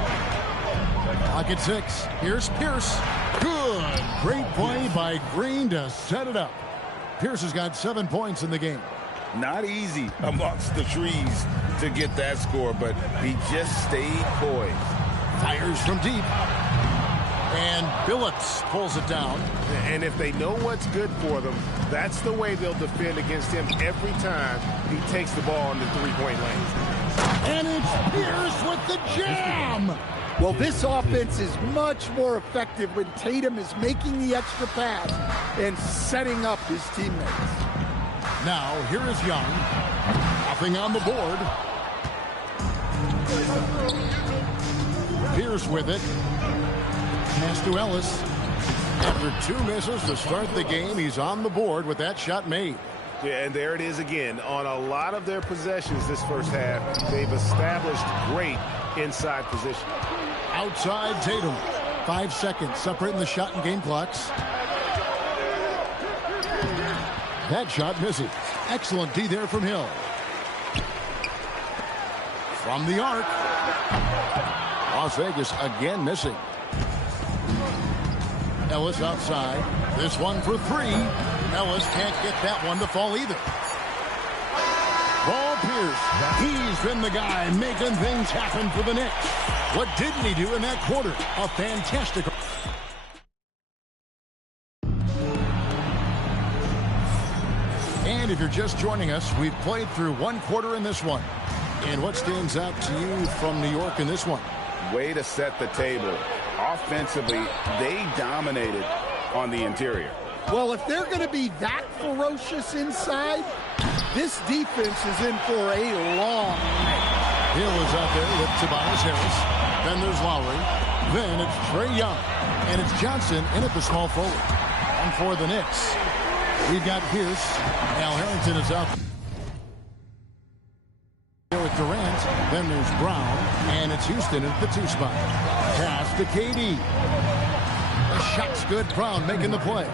Clock at 6. Here's Pierce. Good. Great play by Green to set it up. Pierce has got 7 points in the game. Not easy amongst the trees to get that score, but he just stayed poised. Fires from deep. And Billups pulls it down. And if they know what's good for them, that's the way they'll defend against him every time he takes the ball in the three-point lane. And it's Pierce with the jam. Well, this offense is much more effective when Tatum is making the extra pass and setting up his teammates. Now, here is Young. Nothing on the board. Pierce with it. Pass to Ellis. After 2 misses to start the game, he's on the board with that shot made. Yeah, and there it is again. On a lot of their possessions this first half, they've established great inside position. Outside Tatum. 5 seconds separating the shot and game clocks. That shot misses. Excellent D there from Hill. From the arc. Las Vegas again missing. Ellis outside. This one for 3. Ellis can't get that one to fall either. Paul Pierce. He's been the guy making things happen for the Knicks. What didn't he do in that quarter? A fantastic... And if you're just joining us, we've played through 1 quarter in this one. And what stands out to you from New York in this one? Way to set the table. Offensively, they dominated on the interior. Well, if they're going to be that ferocious inside, this defense is in for a long night. Hill is out there with Tobias Harris. Then there's Lowry. Then it's Ray Young. And it's Johnson in at the small forward. And for the Knicks, we've got Pierce. Al Harrington is out there with Durant. Then there's Brown. And it's Houston at the 2 spot. Pass to KD. The shot's good. Brown making the play.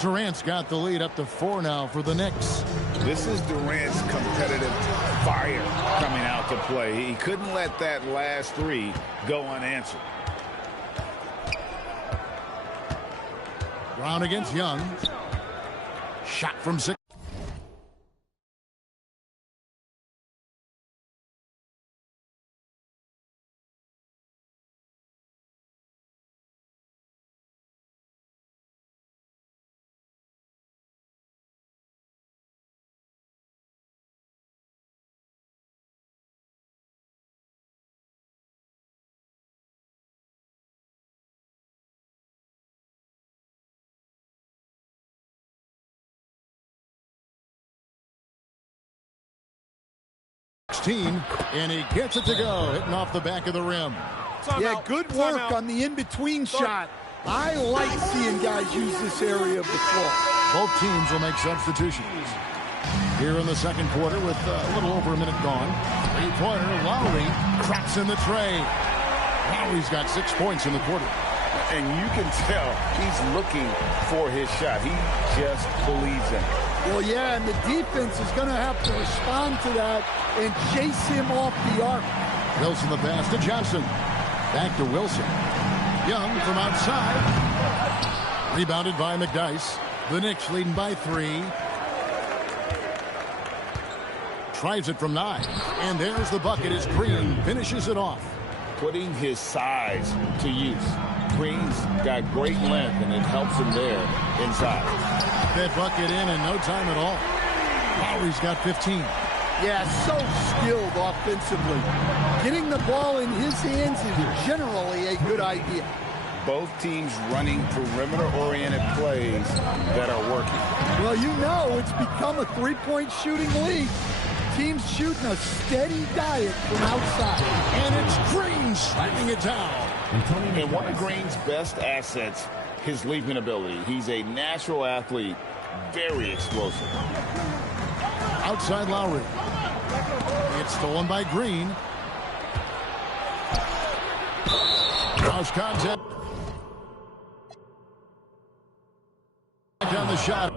Durant's got the lead up to 4 now for the Knicks. This is Durant's competitive fire coming out to play. He couldn't let that last 3 go unanswered. Brown against Young. Shot from 6. And he gets it to go, hitting off the back of the rim. Yeah, good work on the in-between shot. I like seeing guys use this area of the floor. Both teams will make substitutions. Here in the second quarter with a little over a minute gone. 3-pointer, Lowry cracks in the tray. Lowry's got 6 points in the quarter. And you can tell he's looking for his shot. He just believes in it. Well, yeah, and the defense is going to have to respond to that and chase him off the arc. Wilson the pass to Johnson. Back to Wilson. Young from outside. Rebounded by McDyess. The Knicks leading by 3. Tries it from 9. And there's the bucket as Green finishes it off. Putting his size to use. Green's got great length, and it helps him there inside. That bucket in no time at all. Lowry's got 15. Yeah, so skilled offensively. Getting the ball in his hands is generally a good idea. Both teams running perimeter-oriented plays that are working. Well, you know it's become a three-point shooting league. Teams shooting a steady diet from outside. And it's Green slamming it down. And one of Green's best assets, his leaping ability. He's a natural athlete, very explosive. Outside Lowry. It's stolen by Green. Cross contact. On the shot.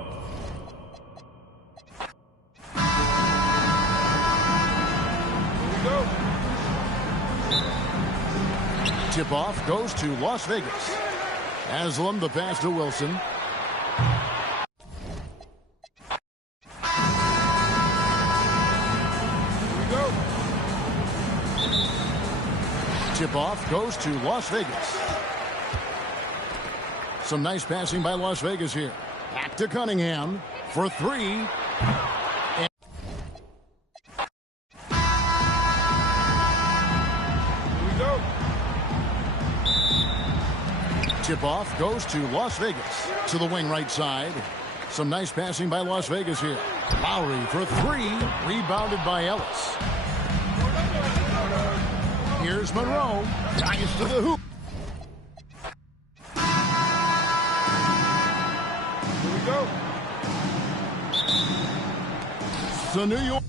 Tip-off goes to Las Vegas. Aslam, the pass to Wilson. Tip-off goes to Las Vegas. Some nice passing by Las Vegas here. Back to Cunningham for three. Tip-off goes to Las Vegas. To the wing right side. Some nice passing by Las Vegas here. Lowry for three. Rebounded by Ellis. Here's Monroe. Drives to the hoop. Here we go. So New York.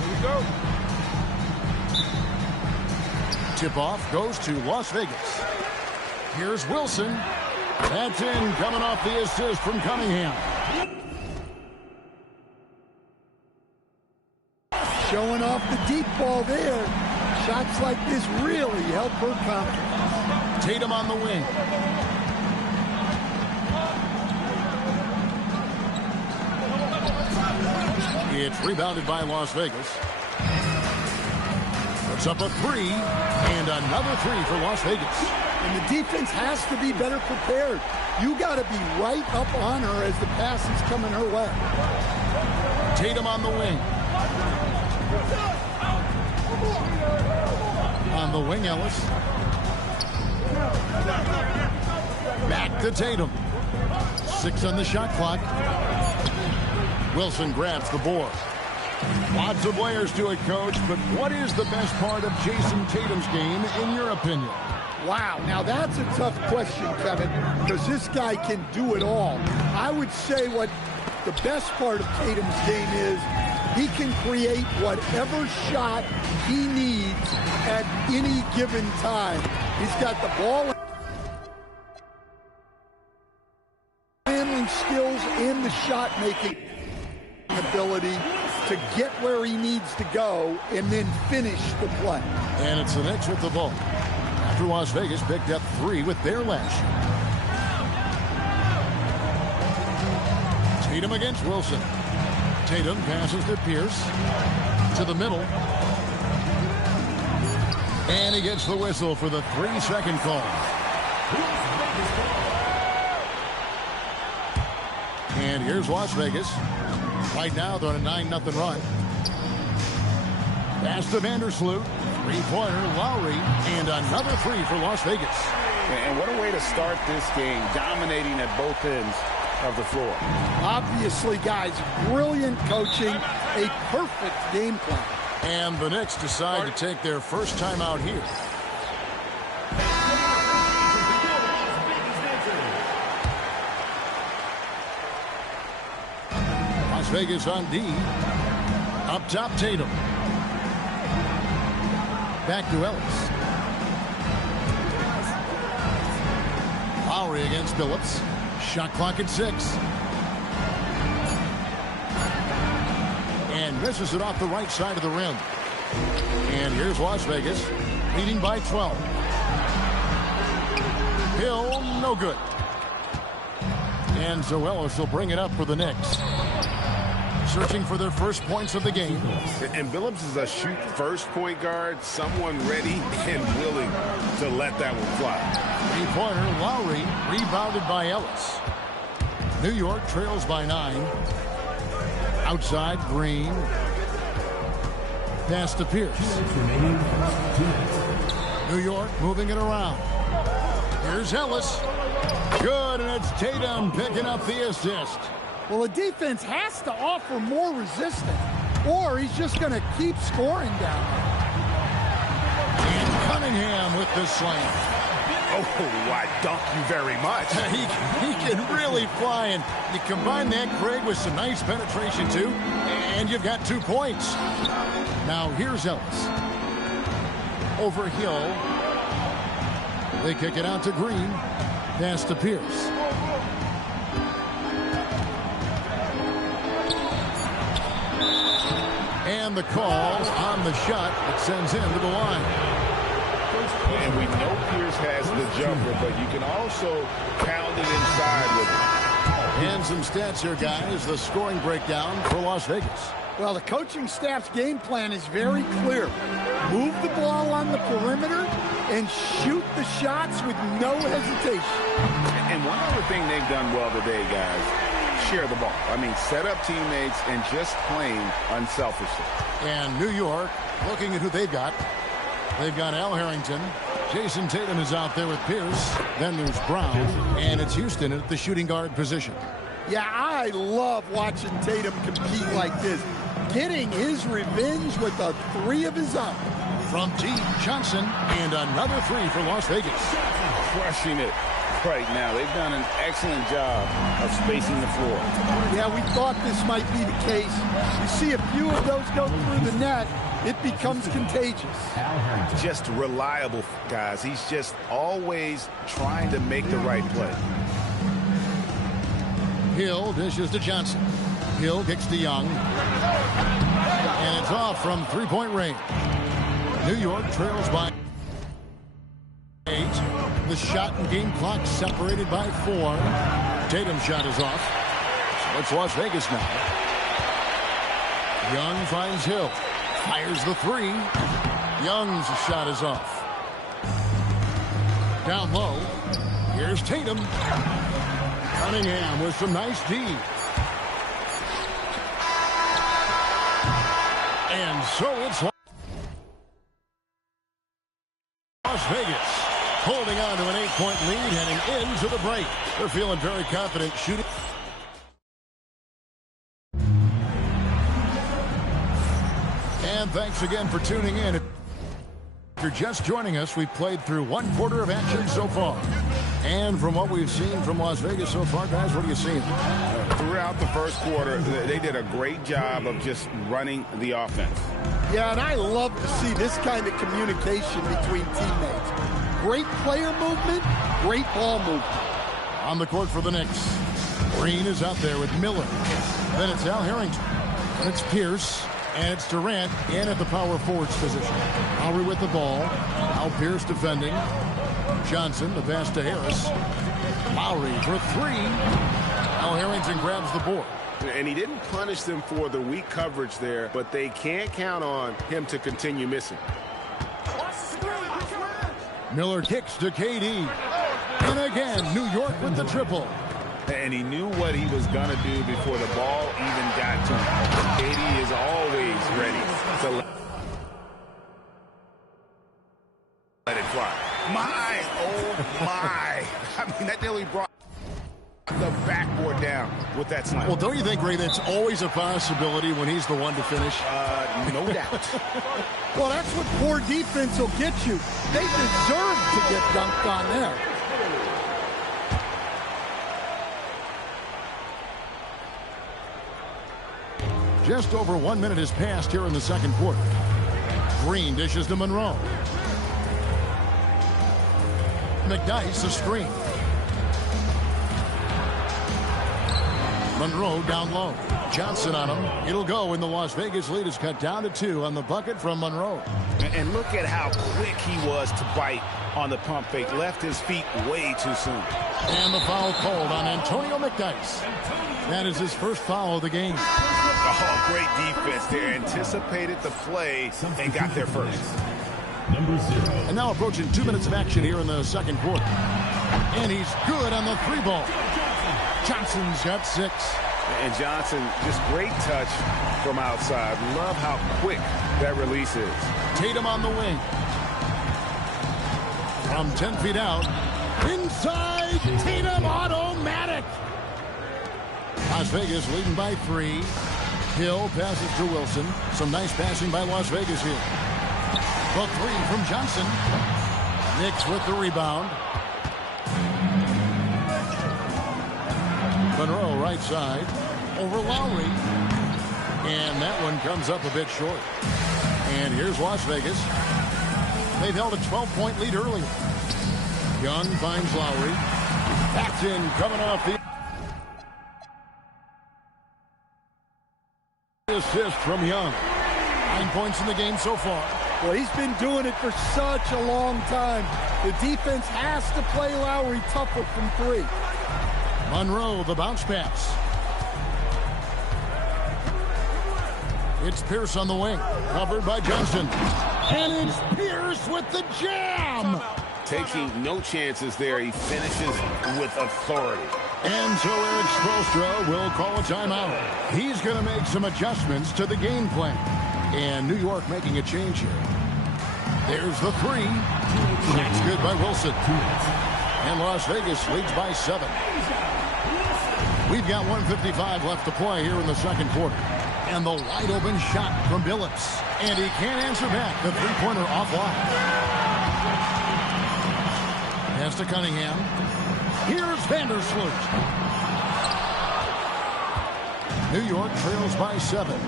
Here we go. Tip-off goes to Las Vegas. Here's Wilson. That's in, coming off the assist from Cunningham. Showing off the deep ball there. Shots like this really help her confidence. Tatum on the wing. It's rebounded by Las Vegas. Puts up a three, and another three for Las Vegas. And the defense has to be better prepared. You got to be right up on her as the pass is coming her way. Tatum on the wing. On the wing, Ellis. Back to Tatum. 6 on the shot clock. Wilson grabs the board. Lots of layers to it, Coach, but what is the best part of Jason Tatum's game, in your opinion? Wow, now that's a tough question, Kevin, because this guy can do it all. I would say what the best part of Tatum's game is, he can create whatever shot he needs at any given time. He's got the ball handling skills and the shot-making ability to get where he needs to go and then finish the play. And it's the Knicks with the ball. After Las Vegas picked up 3 with their last shot. Tatum against Wilson. Tatum passes to Pierce. To the middle. And he gets the whistle for the 3-second call. And here's Las Vegas. Right now they're on a 9-0 run. Pass to Vandersloot. Three-pointer, Lowry, and another 3 for Las Vegas. And what a way to start this game, dominating at both ends of the floor. Obviously, guys, brilliant coaching, a perfect game plan. And the Knicks decide to take their first time out here. Las Vegas on D. Up top, Tatum. Back to Ellis. Lowry against Phillips. Shot clock at 6. And misses it off the right side of the rim. And here's Las Vegas, leading by 12. Hill, no good. And so Ellis will bring it up for the Knicks. Searching for their first points of the game. And Billups is a shoot-first point guard, someone ready and willing to let that one fly. Three-pointer, Lowry, rebounded by Ellis. New York trails by 9. Outside, Green. Pass to Pierce. New York moving it around. Here's Ellis. Good, and it's Tatum picking up the assist. Well, the defense has to offer more resistance. or he's just going to keep scoring down there. And Cunningham with the slam. Oh, I dunk you very much. He can really fly, and you combine that, Craig, with some nice penetration, too, and you've got 2 points. Now, here's Ellis. Over Hill. They kick it out to Green. Pass to Pierce. And the call on the shot that sends him to the line. And we know Pierce has the jumper, but you can also count it inside with it. And some stats here, guys. The scoring breakdown for Las Vegas. Well, the coaching staff's game plan is very clear. Move the ball on the perimeter and shoot the shots with no hesitation. And one other thing they've done well today, guys, share the ball. I mean, set up teammates and just playing unselfishly. And New York, looking at who they've got. They've got Al Harrington. Jason Tatum is out there with Pierce. Then there's Brown. And it's Houston at the shooting guard position. Yeah, I love watching Tatum compete like this. Getting his revenge with a 3 of his own. From deep, Johnson. And another 3 for Las Vegas. Crushing it right now. They've done an excellent job of spacing the floor. Yeah, we thought this might be the case. You see a few of those go through the net, it becomes contagious. Just reliable, guys. He's just always trying to make the right play. Hill dishes to Johnson. Hill kicks to Young. And it's off from 3-point range. New York trails by 8. The shot and game clock separated by 4. Tatum's shot is off. So it's Las Vegas now. Young finds Hill. Fires the 3. Young's shot is off. Down low. Here's Tatum. Cunningham with some nice D. And so it's Las Vegas holding on to an 8-point lead heading into the break. They're feeling very confident shooting. And thanks again for tuning in. If you're just joining us, we've played through 1 quarter of action so far. And from what we've seen from Las Vegas so far, guys, what are you seeing? Throughout the first quarter, they did a great job of just running the offense. Yeah, and I love to see this kind of communication between teammates. Great player movement, great ball movement. On the court for the Knicks. Green is out there with Miller. Then it's Al Harrington. And it's Pierce. And it's Durant in at the power forwards position. Lowry with the ball. Al Pierce defending. Johnson, the pass to Harris. Lowry for 3. Al Harrington grabs the board. And he didn't punish them for the weak coverage there, but they can't count on him to continue missing. Miller kicks to KD. And again, New York with the triple. And he knew what he was going to do before the ball even got to him. KD is always ready to let it fly. My, oh my. I mean, that nearly brought the backboard down with that slam. Well, don't you think, Ray, that's always a possibility when he's the one to finish? No doubt. Well, that's what poor defense will get you. They deserve to get dunked on there. Just over 1 minute has passed here in the second quarter. Green dishes to Monroe. McDyess a screen. Monroe down low. Johnson on him. It'll go, and the Las Vegas lead is cut down to 2 on the bucket from Monroe. And look at how quick he was to bite on the pump fake. Left his feet way too soon. And the foul called on Antonio McDyess. That is his first foul of the game. Oh, great defense there. Anticipated the play and got there first. And now approaching 2 minutes of action here in the second quarter. And he's good on the 3 ball. Johnson's got 6. And Johnson, just great touch from outside. Love how quick that release is. Tatum on the wing. From 10 feet out. Inside, Tatum automatic. Las Vegas leading by 3. Hill passes to Wilson. Some nice passing by Las Vegas here. The three from Johnson. Knicks with the rebound. Monroe right side. Over Lowry. And that one comes up a bit short. And here's Las Vegas. They've held a 12-point lead earlier. Young finds Lowry. Backed in, coming off the assist from Young. 9 points in the game so far. Well, he's been doing it for such a long time. The defense has to play Lowry tougher from three. Monroe, the bounce pass. It's Pierce on the wing. Covered by Johnson. And it's Pierce with the jam. Taking no chances there. He finishes with authority. And so Eric Spoelstra will call a timeout. He's going to make some adjustments to the game plan. And New York making a change here. There's the three. That's good by Wilson. And Las Vegas leads by 7. We've got 1:55 left to play here in the second quarter. And the wide open shot from Billups. And he can't answer back. The three-pointer offline. Pass to Cunningham. Here's Vandersloot. New York trails by 7.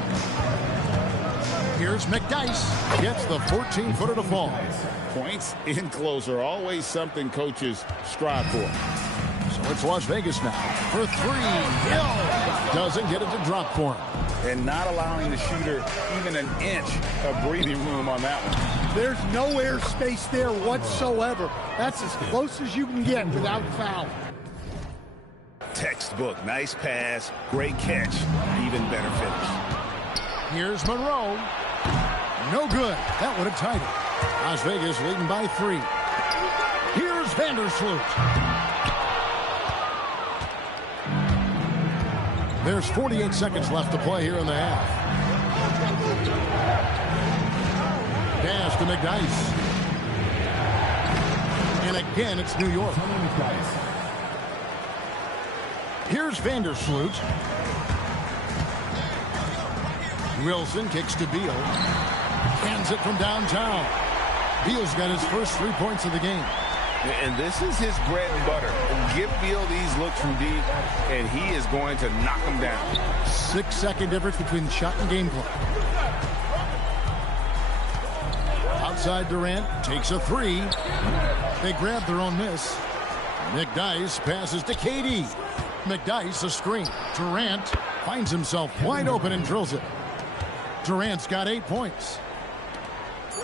Here's McDyess. Gets the 14-footer to fall. Points in closer, always something coaches strive for. So it's Las Vegas now for 3. Hill doesn't get it to drop for him. And not allowing the shooter even an inch of breathing room on that one. There's no airspace there whatsoever. That's as close as you can get without foul. Textbook, nice pass, great catch, even better finish. Here's Monroe. No good. That would have tied it. Las Vegas leading by 3. Here's Vandersloot. There's 48 seconds left to play here in the half. Pass to McDyess. And again, it's New York. Here's Vandersloot. Wilson kicks to Beal. Hands it from downtown. Beal's got his first 3 points of the game. And this is his bread and butter. Give Beal these looks from deep, and he is going to knock them down. 6-second difference between the shot and game clock. Outside Durant takes a 3. They grab their own miss. McDyess passes to Cody. McDyess a screen. Durant finds himself wide open and drills it. Durant's got 8 points.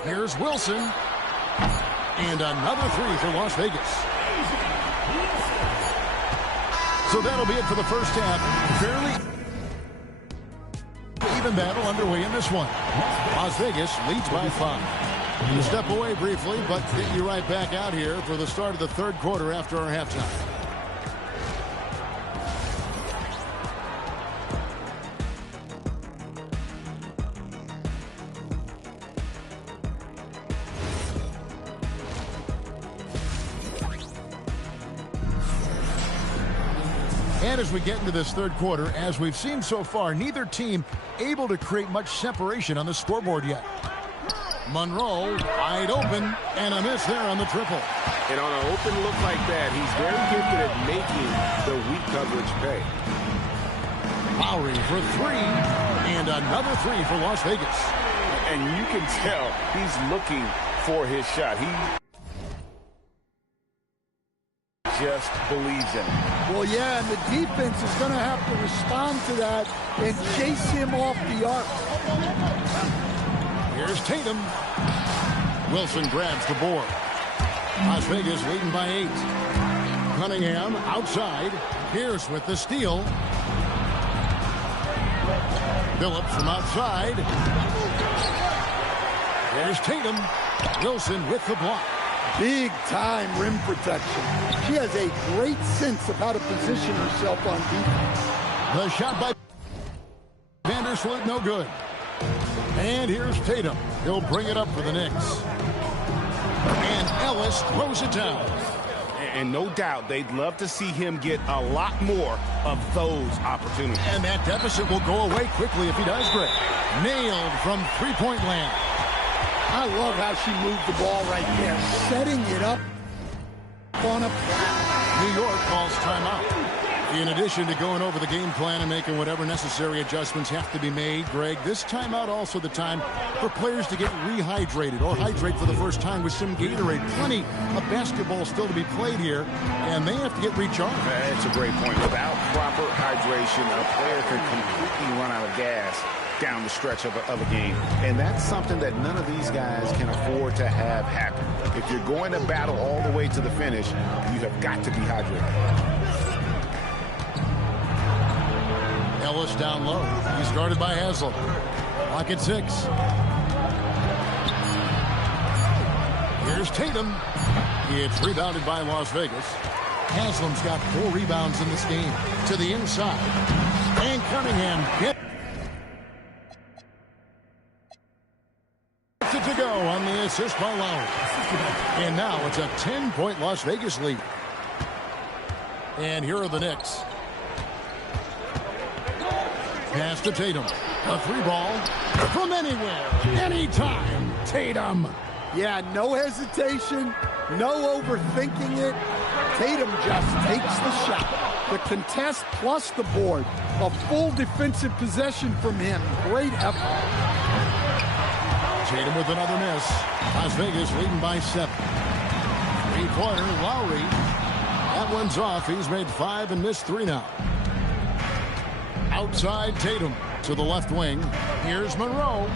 Here's Wilson. And another 3 for Las Vegas. So that'll be it for the first half. Fairly even battle underway in this one. Las Vegas leads by 5. We'll step away briefly, but get you right back out here for the start of the third quarter after our halftime. And as we get into this third quarter, as we've seen so far, neither team able to create much separation on the scoreboard yet. Monroe wide open, and a miss there on the triple. And on an open look like that, he's very gifted at making the weak coverage pay. Lowry for 3, and another 3 for Las Vegas. And you can tell he's looking for his shot. He just believes in it. Well, yeah, and the defense is going to have to respond to that and chase him off the arc. Here's Tatum. Wilson grabs the board. Las Vegas leading by 8. Cunningham outside. Pierce with the steal. Billups from outside. There's Tatum. Wilson with the block. Big time rim protection. She has a great sense of how to position herself on defense. The shot by Vandersloot, no good. And here's Tatum. He'll bring it up for the Knicks. And Ellis throws it down. And no doubt they'd love to see him get a lot more of those opportunities. And that deficit will go away quickly if he does, Greg. Nailed from three-point land. I love how she moved the ball right there, setting it up on a platter. New York calls timeout. In addition to going over the game plan and making whatever necessary adjustments have to be made, Greg, this timeout also the time for players to get rehydrated or hydrate for the first time with some Gatorade. Plenty of basketball still to be played here, and they have to get recharged. That's a great point. Without proper hydration, a player can completely run out of gas down the stretch of a game. And that's something that none of these guys can afford to have happen. If you're going to battle all the way to the finish, you have got to be hydrated. Ellis down low. He's guarded by Haslam. Clock at 6. Here's Tatum. It's rebounded by Las Vegas. Haslam's got 4 rebounds in this game. To the inside. And Cunningham gets it to go on the assist by Lowry. And now it's a 10-point Las Vegas lead. And here are the Knicks. Pass to Tatum. A 3-ball from anywhere, anytime. Tatum. Yeah, no hesitation, no overthinking it. Tatum just takes the shot. The contest plus the board. A full defensive possession from him. Great effort. Tatum with another miss. Las Vegas leading by 7. 3-pointer, Lowry. That one's off. He's made 5 and missed 3 now. Outside Tatum to the left wing. Here's Monroe.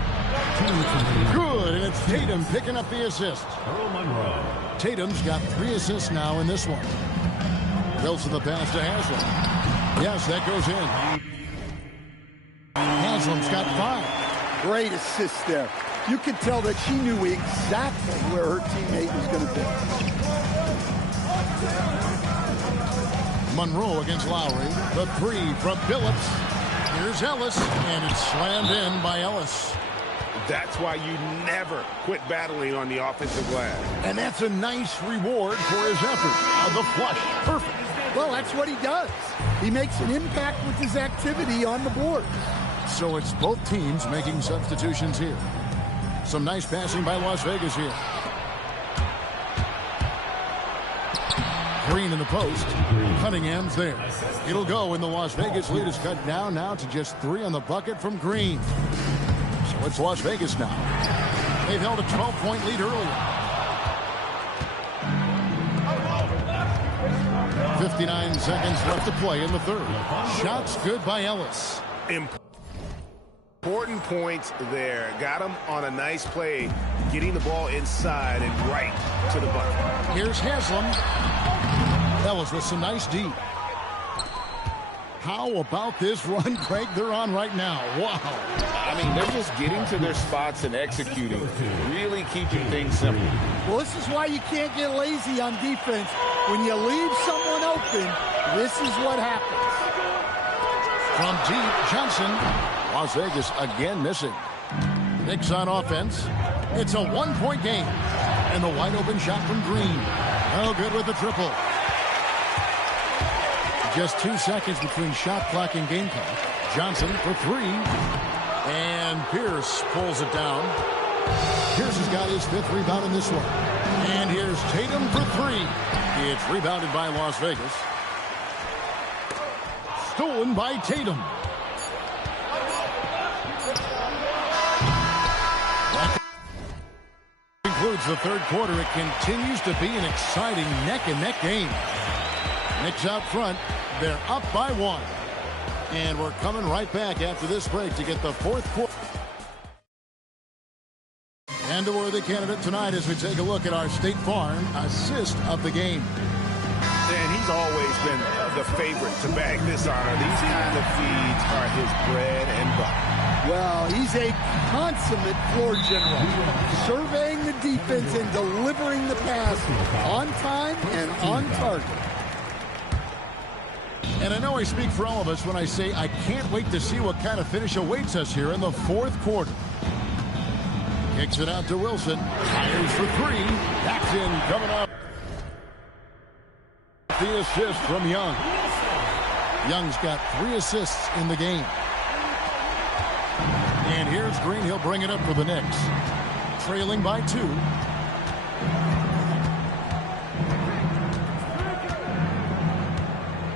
Good, and it's Tatum picking up the assist. Tatum's got 3 assists now in this one. Wilson the pass to Haslam. Yes, that goes in. Haslam's got 5. Great assist there. You could tell that she knew exactly where her teammate was going to be. Monroe against Lowry. The 3 from Billups. Here's Ellis, and it's slammed in by Ellis. That's why you never quit battling on the offensive glass. And that's a nice reward for his effort. The flush. Perfect. Well, that's what he does. He makes an impact with his activity on the board. So it's both teams making substitutions here. Some nice passing by Las Vegas here. Green in the post. Cunningham's there. It'll go, and the Las Vegas lead is cut down now to just 3 on the bucket from Green. So it's Las Vegas now. They've held a 12-point lead earlier. 59 seconds left to play in the third. Shots good by Ellis. Important points there. Got him on a nice play, getting the ball inside and right to the bucket. Here's Haslam. Ellis with some nice D. How about this run, Craig, they're on right now? Wow. I mean, they're just getting to their spots and executing, really keeping things simple. Well, this is why you can't get lazy on defense. When you leave someone open, this is what happens. From deep, Johnson. Las Vegas again missing. Knicks on offense. It's a 1-point game. And the wide open shot from Green. No good with the triple. Just 2 seconds between shot clock and game clock. Johnson for 3. And Pierce pulls it down. Pierce has got his 5th rebound in this one. And here's Tatum for 3. It's rebounded by Las Vegas. Stolen by Tatum. That concludes the third quarter. It continues to be an exciting neck-and-neck game. Knicks out front. They're up by 1. And we're coming right back after this break to get the fourth quarter. And a worthy candidate tonight as we take a look at our State Farm assist of the game. And he's always been the favorite to bag this honor. These kind of feeds are his bread and butter. Well, he's a consummate floor general, surveying the defense and delivering the pass on time and on target. And I know I speak for all of us when I say I can't wait to see what kind of finish awaits us here in the fourth quarter. Kicks it out to Wilson. Fires for 3. That's in coming up. the assist from Young. Young's got 3 assists in the game. And here's Green. He'll bring it up for the Knicks. Trailing by 2.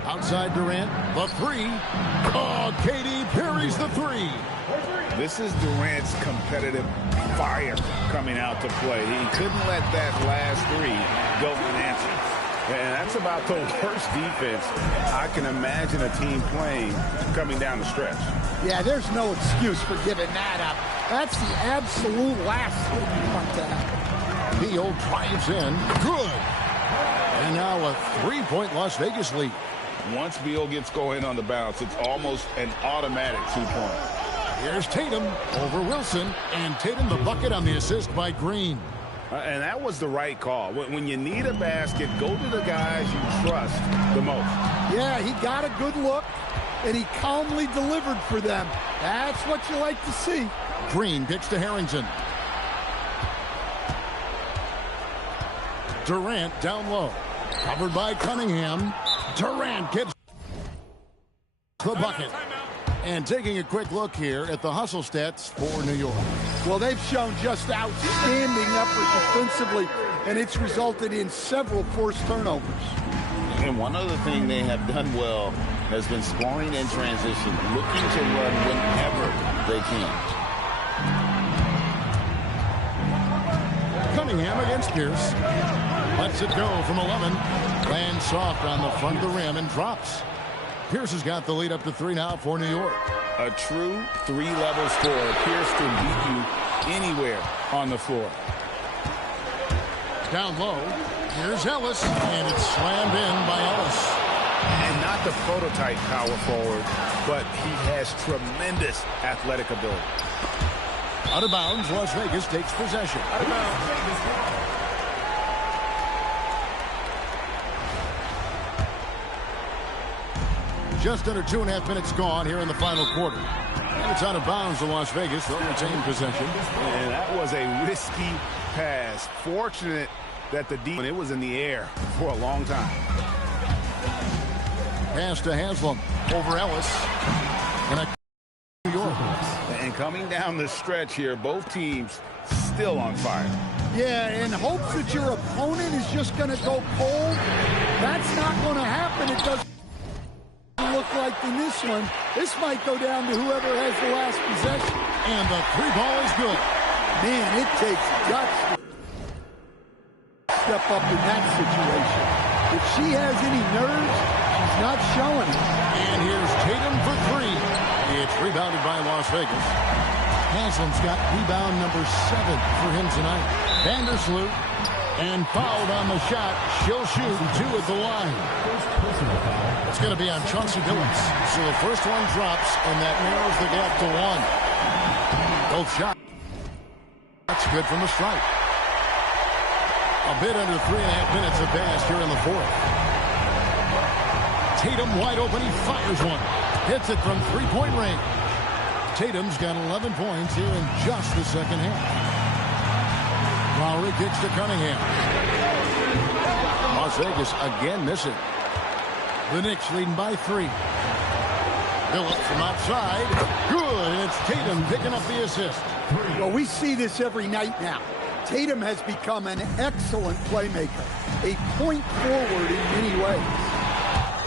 Outside Durant, the 3. Oh, Cody parries the 3. This is Durant's competitive fire coming out to play. He couldn't let that last 3 go unanswered. And that's about the worst defense I can imagine a team playing coming down the stretch. Yeah, there's no excuse for giving that up. That's the absolute last thing you want to happen. Beal drives in. Good. And now a 3-point Las Vegas lead. Once Beal gets going on the bounce, it's almost an automatic 2-point. Here's Tatum over Wilson. And Tatum the bucket on the assist by Green. And that was the right call. When you need a basket, go to the guys you trust the most. Yeah, he got a good look, and he calmly delivered for them. That's what you like to see. Green kicks to Harrington. Durant down low. Covered by Cunningham. Durant gets the bucket. And taking a quick look here at the hustle stats for New York. Well, they've shown just outstanding effort defensively, and it's resulted in several forced turnovers. And one other thing they have done well has been scoring in transition, looking to run whenever they can. Cunningham against Pierce. Lets it go from 11. Lands soft on the front of the rim and drops. Pierce has got the lead up to 3 now for New York. A true 3-level scorer. Pierce can beat you anywhere on the floor. Down low. Here's Ellis, and it's slammed in by Ellis. And not the prototype power forward, but he has tremendous athletic ability. Out of bounds, Las Vegas takes possession. Out of bounds. Just under 2.5 minutes gone here in the final quarter. And it's out of bounds to Las Vegas. They'll retain possession. And that was a risky pass. Fortunate that it was in the air for a long time. Pass to Haslam over Ellis. And New York. And coming down the stretch here, both teams still on fire. Yeah, in hopes that your opponent is just going to go cold. That's not going to happen. It doesn't look like in this one. This might go down to whoever has the last possession. And the 3 ball is good. Man, it takes guts to step up in that situation. If she has any nerves, she's not showing it. And here's Tatum for 3. It's rebounded by Las Vegas. Haslam's got rebound number 7 for him tonight. Vandersloot. And fouled on the shot. She'll shoot 2 at the line. It's going to be on Chauncey Billups. So the first one drops, and that narrows the gap to 1. Both shots. That's good from the stripe. A bit under 3.5 minutes have passed here in the 4th. Tatum wide open. He fires one. Hits it from 3-point range. Tatum's got 11 points here in just the second half. Lowry kicks to Cunningham. Las Vegas again missing. The Knicks leading by 3. Billups from outside. Good. And it's Tatum picking up the assist. Well, we see this every night now. Tatum has become an excellent playmaker. A point forward in many ways.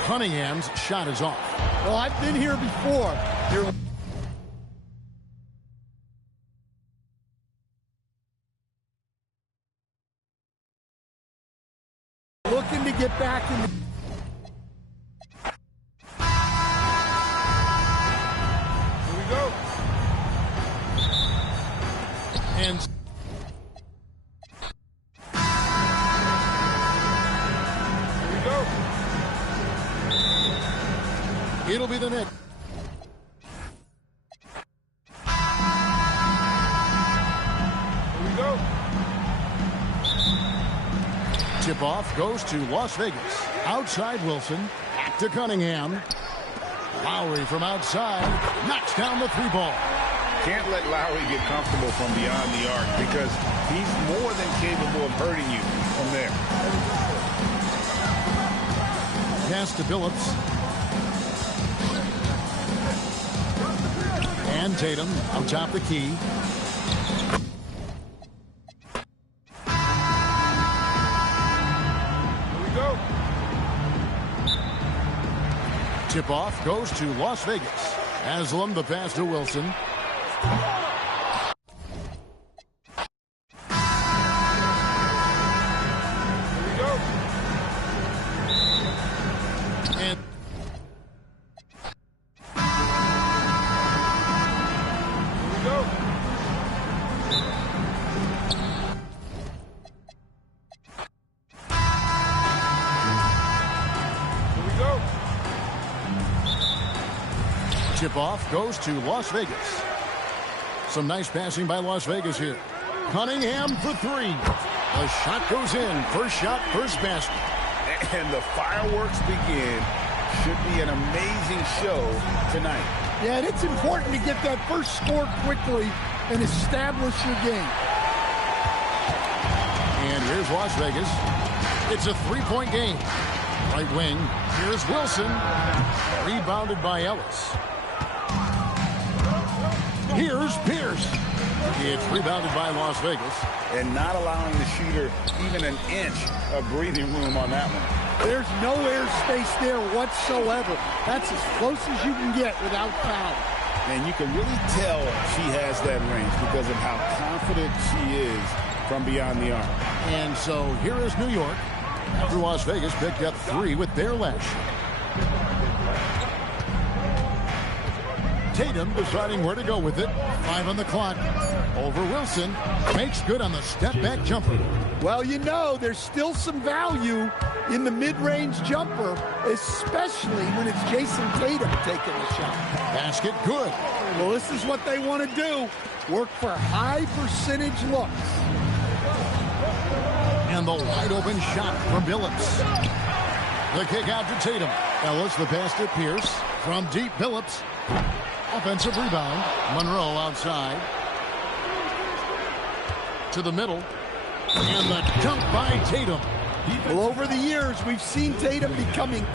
Cunningham's shot is off. Well, I've been here before. You're looking to get back in the... Here we go. And here we go. It'll be the Knicks. Here we go. Tip-off goes to Las Vegas. Outside Wilson. Back to Cunningham. Lowry from outside. Knocks down the 3 ball. Can't let Lowry get comfortable from beyond the arc because he's more than capable of hurting you from there. Pass to Billups. And Tatum on top the key. Tip-off goes to Las Vegas. Haslam the pass to Wilson. And tip-off goes to Las Vegas. Some nice passing by Las Vegas here. Cunningham for three. The shot goes in. First shot, first basket. And the fireworks begin. Should be an amazing show tonight. Yeah, and it's important to get that first score quickly and establish your game. And here's Las Vegas. It's a three-point game. Right wing. Here's Wilson. Rebounded by Ellis. Here's Pierce. It's rebounded by Las Vegas. And not allowing the shooter even an inch of breathing room on that one. There's no air space there whatsoever. That's as close as you can get without foul. And you can really tell she has that range because of how confident she is from beyond the arc. And so here is New York. After Las Vegas picked up three with their last shot. Tatum deciding where to go with it. 5 on the clock. Over Wilson. Makes good on the step-back jumper. Well, you know, there's still some value in the mid-range jumper, especially when it's Jason Tatum taking the shot. Basket good. Well, this is what they want to do. Work for high percentage looks. And the wide-open shot from Billups. The kick out to Tatum. Ellis the pass to Pierce. From deep, Billups. Offensive rebound. Monroe outside. To the middle. And the dunk by Tatum. Well, over the years, we've seen Tatum becoming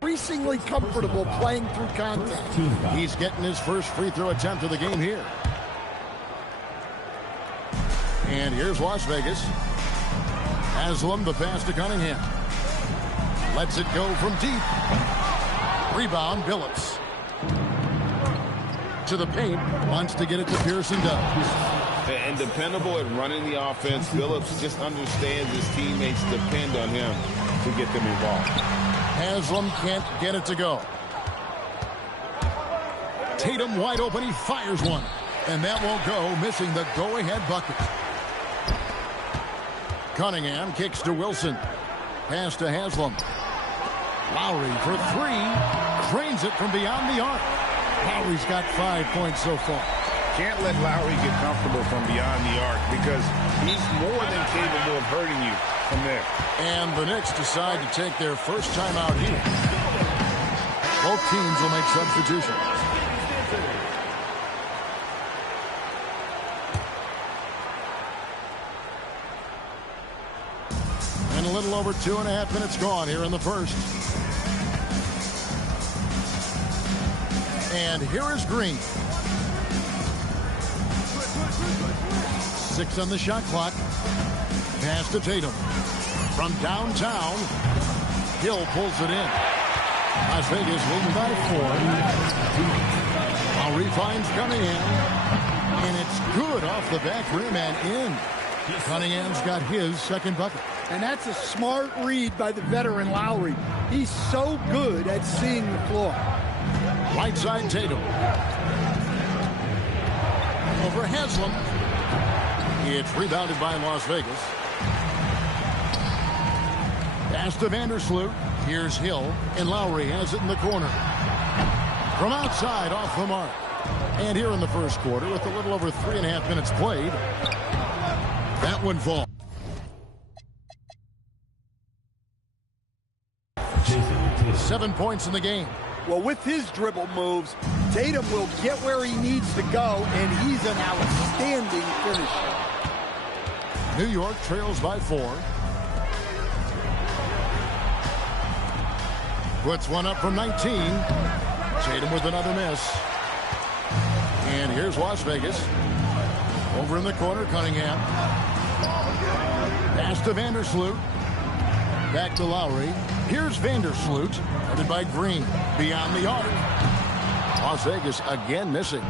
increasingly comfortable playing through contact. He's getting his first free throw attempt of the game here. And here's Las Vegas. Haslam the pass to Cunningham. Lets it go from deep. Rebound, Billups. To the paint. Wants to get it to Pearson. Does. And dependable at running the offense. Billups just understands his teammates depend on him to get them involved. Haslam can't get it to go. Tatum wide open. He fires one. And that won't go, missing the go-ahead bucket. Cunningham kicks to Wilson. Pass to Haslam. Lowry for three. Cranes it from beyond the arc. Lowry's got 5 points so far. Can't let Lowry get comfortable from beyond the arc because he's more than capable of hurting you from there. And the Knicks decide to take their first time out here. Both teams will make substitutions. And a little over 2.5 minutes gone here in the first. And here is Green. 6 on the shot clock. Pass to Tatum. From downtown, Hill pulls it in. Las Vegas leading by 4. Lowry finds Cunningham. And it's good off the back rim and in. Cunningham's got his second bucket. And that's a smart read by the veteran Lowry. He's so good at seeing the floor. Right side Tatum. Over Haslam. It's rebounded by Las Vegas. Pass to Vandersloot. Here's Hill. And Lowry has it in the corner. From outside, off the mark. And here in the first quarter, with a little over 3.5 minutes played, that one falls. Jason 7 points in the game. Well, with his dribble moves, Tatum will get where he needs to go, and he's an outstanding finisher. New York trails by 4. Puts one up from 19. Tatum with another miss. And here's Las Vegas. Over in the corner, Cunningham. Pass to Vandersloot. Back to Lowry. Here's Vandersloot, headed by Green. Beyond the arc. Las Vegas again missing.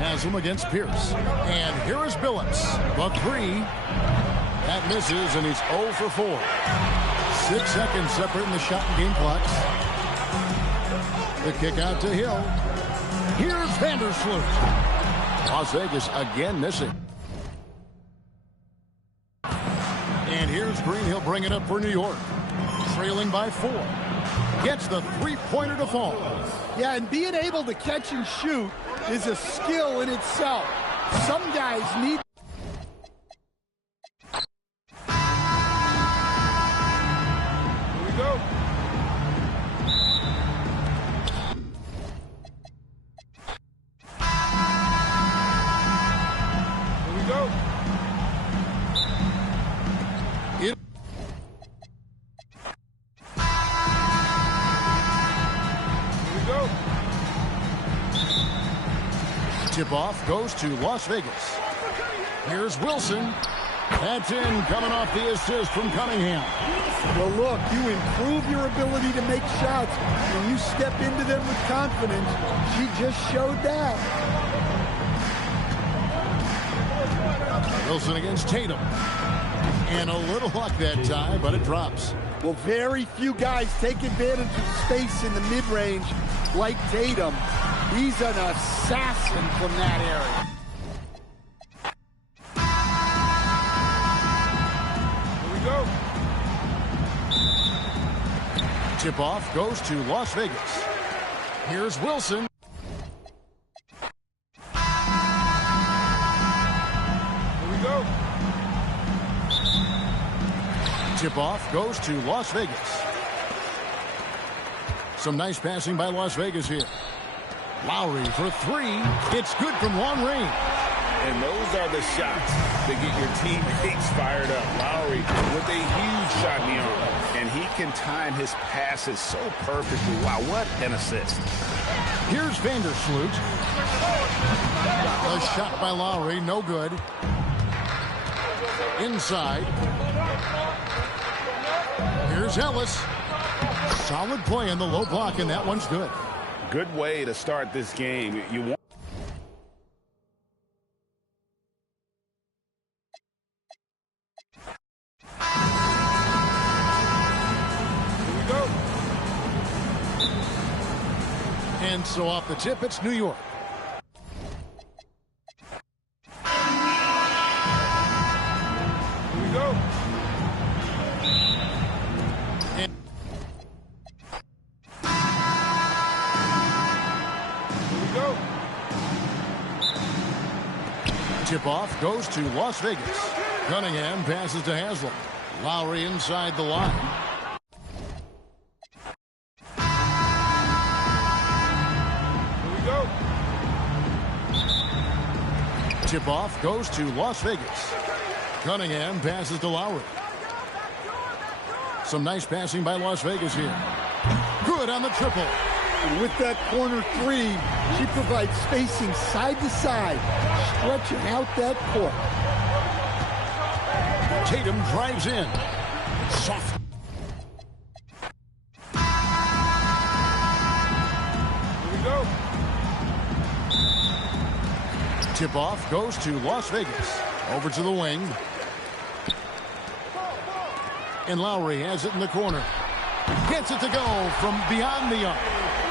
Has him against Pierce. And here is Billups. The three. That misses, and he's 0 for 4. 6 seconds separating the shot and game clocks. The kick out to Hill. Here's Vandersloot. Las Vegas again missing. And here's Green. He'll bring it up for New York. Trailing by 4. Gets the three-pointer to fall. Yeah, and being able to catch and shoot is a skill in itself. Some guys need... Here we go. Here we go. Tip-off goes to Las Vegas. Here's Wilson. That's in, coming off the assist from Cunningham. Well, look, you improve your ability to make shots when you step into them with confidence. She just showed that. Wilson against Tatum. And a little luck that time, but it drops. Well, very few guys take advantage of space in the mid-range like Tatum. He's an assassin from that area. Here we go. Tip-off goes to Las Vegas. Here's Wilson. Here we go. Tip-off goes to Las Vegas. Some nice passing by Las Vegas here. Lowry for three. It's good from long range. And those are the shots that get your teammates fired up. Lowry with a huge shot in the arm. And he can time his passes so perfectly. Wow, what an assist. Here's Vandersloot. A shot by Lowry, no good. Inside. Here's Ellis. Solid play in the low block, and that one's good. Good way to start this game. You want... Here we go. And so off the tip, it's New York. Here we go. Tip-off goes to Las Vegas. Cunningham passes to Haslam. Lowry inside the line. Here we go. Tip-off goes to Las Vegas. Cunningham passes to Lowry. Some nice passing by Las Vegas here. Good on the triple. And with that corner three, she provides spacing side to side, stretching out that court. Tatum drives in. Soft. Here we go. Tip-off goes to Las Vegas. Over to the wing. And Lowry has it in the corner. Gets it to go from beyond the arc.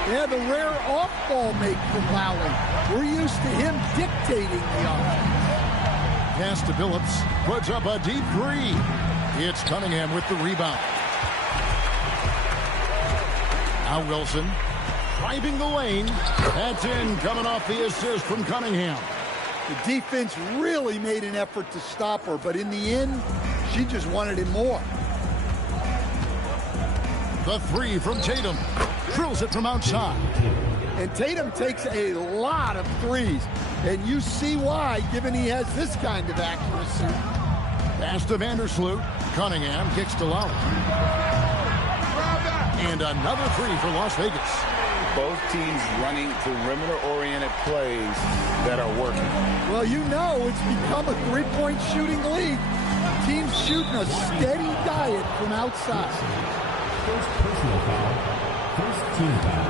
Yeah, the rare off-ball make from Lowry. We're used to him dictating the offense. Pass to Billups. Puts up a deep three. It's Cunningham with the rebound. Now Wilson driving the lane. That's in, coming off the assist from Cunningham. The defense really made an effort to stop her, but in the end, she just wanted it more. The three from Tatum. Drills it from outside. And Tatum takes a lot of threes. And you see why, given he has this kind of accuracy. Pass to Vandersloot. Cunningham kicks to Lowry. And another three for Las Vegas. Both teams running perimeter-oriented plays that are working. Well, you know it's become a three-point shooting league. Teams shooting a steady diet from outside. First personal foul. First team foul.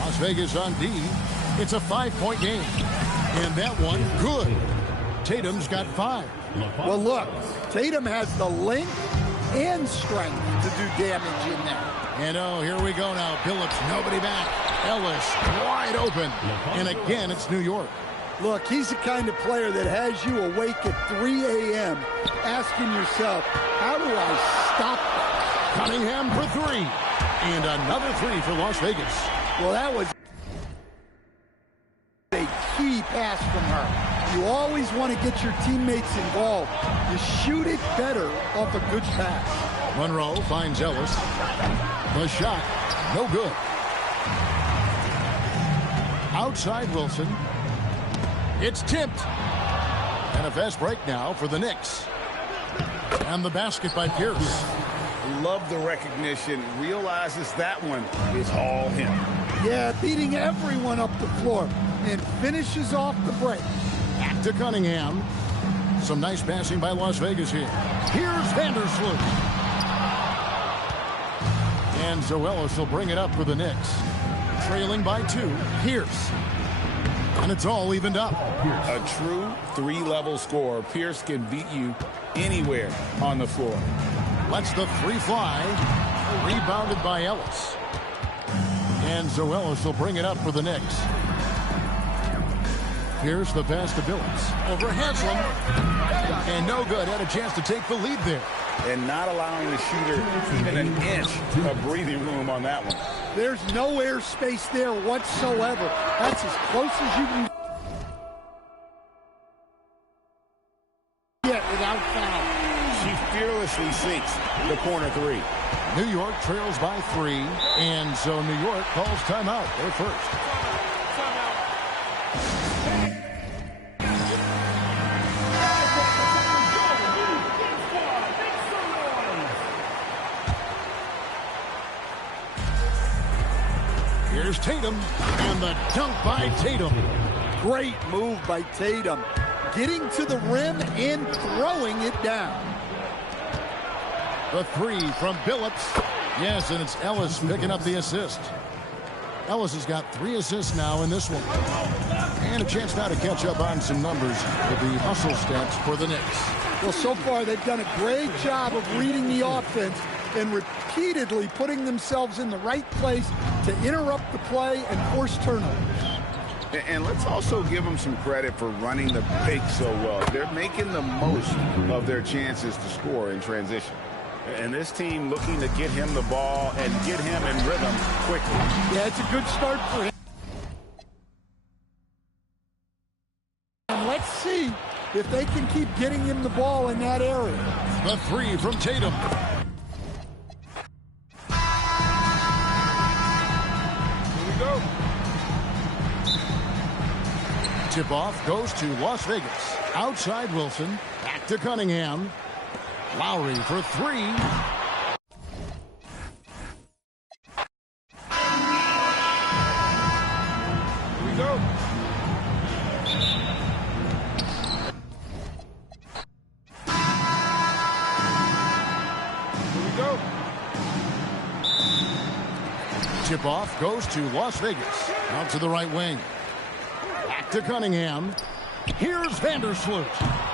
Las Vegas on D. It's a 5-point game. And that one, good. Tatum's got 5. Well, look, Tatum has the length and strength to do damage in there. And oh, here we go now. Billups, nobody back. Ellis, wide open. And again, it's New York. Look, he's the kind of player that has you awake at 3 a.m. asking yourself, how do I stop that? Cunningham for 3. And another 3 for Las Vegas. Well, that was a key pass from her. You always want to get your teammates involved. You shoot it better off a good pass. Monroe finds Ellis. The shot, no good. Outside Wilson. It's tipped. And a fast break now for the Knicks. And the basket by Pierce. Love the recognition. Realizes that one is all him. Yeah, beating everyone up the floor. And finishes off the break. Back to Cunningham. Some nice passing by Las Vegas here. Here's Vandersloot. And Zoelis will bring it up for the Knicks. Trailing by 2. Pierce. And it's all evened up. A true 3-level scorer. Pierce can beat you anywhere on the floor. Lets the 3 fly. Rebounded by Ellis. And Zoelis will bring it up for the Knicks. Here's the pass to Billups. Over Haslam. And no good. Had a chance to take the lead there. And not allowing the shooter even an inch of breathing room on that one. There's no air space there whatsoever. That's as close as you can get without foul. She fearlessly sinks the corner 3. New York trails by 3. And so New York calls timeout. They're first. Here's Tatum, and the dunk by Tatum. Great move by Tatum. Getting to the rim and throwing it down. The 3 from Billups. Yes, and it's Ellis picking up the assist. Ellis has got 3 assists now in this one. And a chance now to catch up on some numbers with the hustle stats for the Knicks. Well, so far they've done a great job of reading the offense and repeatedly putting themselves in the right place to interrupt the play and force turnovers. And let's also give them some credit for running the pick so well. They're making the most of their chances to score in transition. And this team looking to get him the ball and get him in rhythm quickly. Yeah, it's a good start for him. And let's see if they can keep getting him the ball in that area. The 3 from Tatum. Go. Tip-off goes to Las Vegas. Outside Wilson. Back to Cunningham. Lowry for 3. Here we go. Here we go. Tip-off goes to Las Vegas. Out to the right wing. Back to Cunningham. Here's Vandersloot.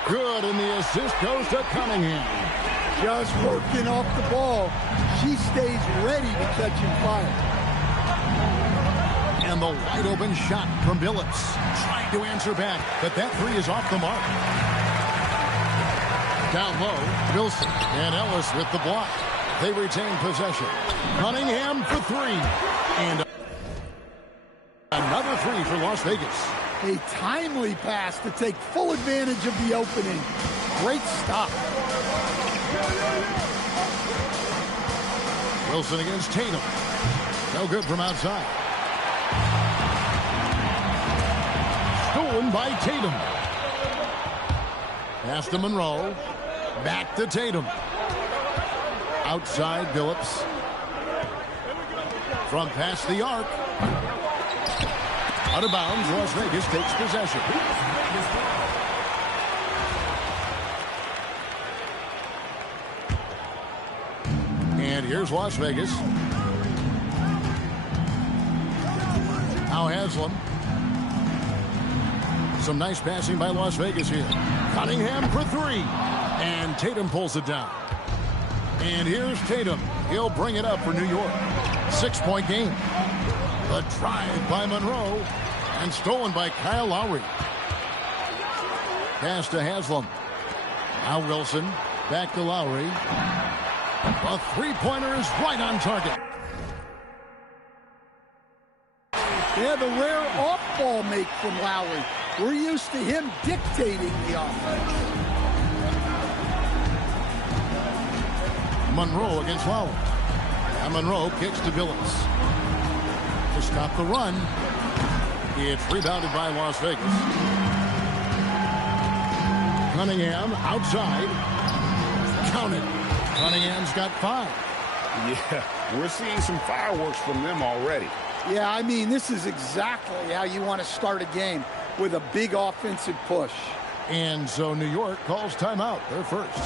Good, and the assist goes to Cunningham. Just working off the ball. She stays ready to catch and fire. And the wide open shot from Billups. Trying to answer back, but that 3 is off the mark. Down low, Wilson and Ellis with the block. They retain possession. Cunningham for 3. And another 3 for Las Vegas. A timely pass to take full advantage of the opening. Great stop. Wilson against Tatum. No good from outside. Stolen by Tatum. Pass to Monroe. Back to Tatum. Outside Phillips. From past the arc. Out of bounds, Las Vegas takes possession. And here's Las Vegas. Now Haslam. Some nice passing by Las Vegas here. Cunningham for three. And Tatum pulls it down. And here's Tatum. He'll bring it up for New York. 6-point game. The drive by Monroe. And stolen by Kyle Lowry. Pass to Haslam. Now Wilson. Back to Lowry. A three-pointer is right on target. Yeah, the rare off-ball make from Lowry. We're used to him dictating the offense. Monroe against Lowry. And Monroe kicks to Phillips. To stop the run. It's rebounded by Las Vegas. Cunningham outside. Count it. Cunningham's got 5. Yeah, we're seeing some fireworks from them already. Yeah, I mean, this is exactly how you want to start a game, with a big offensive push. And so New York calls timeout. They're first.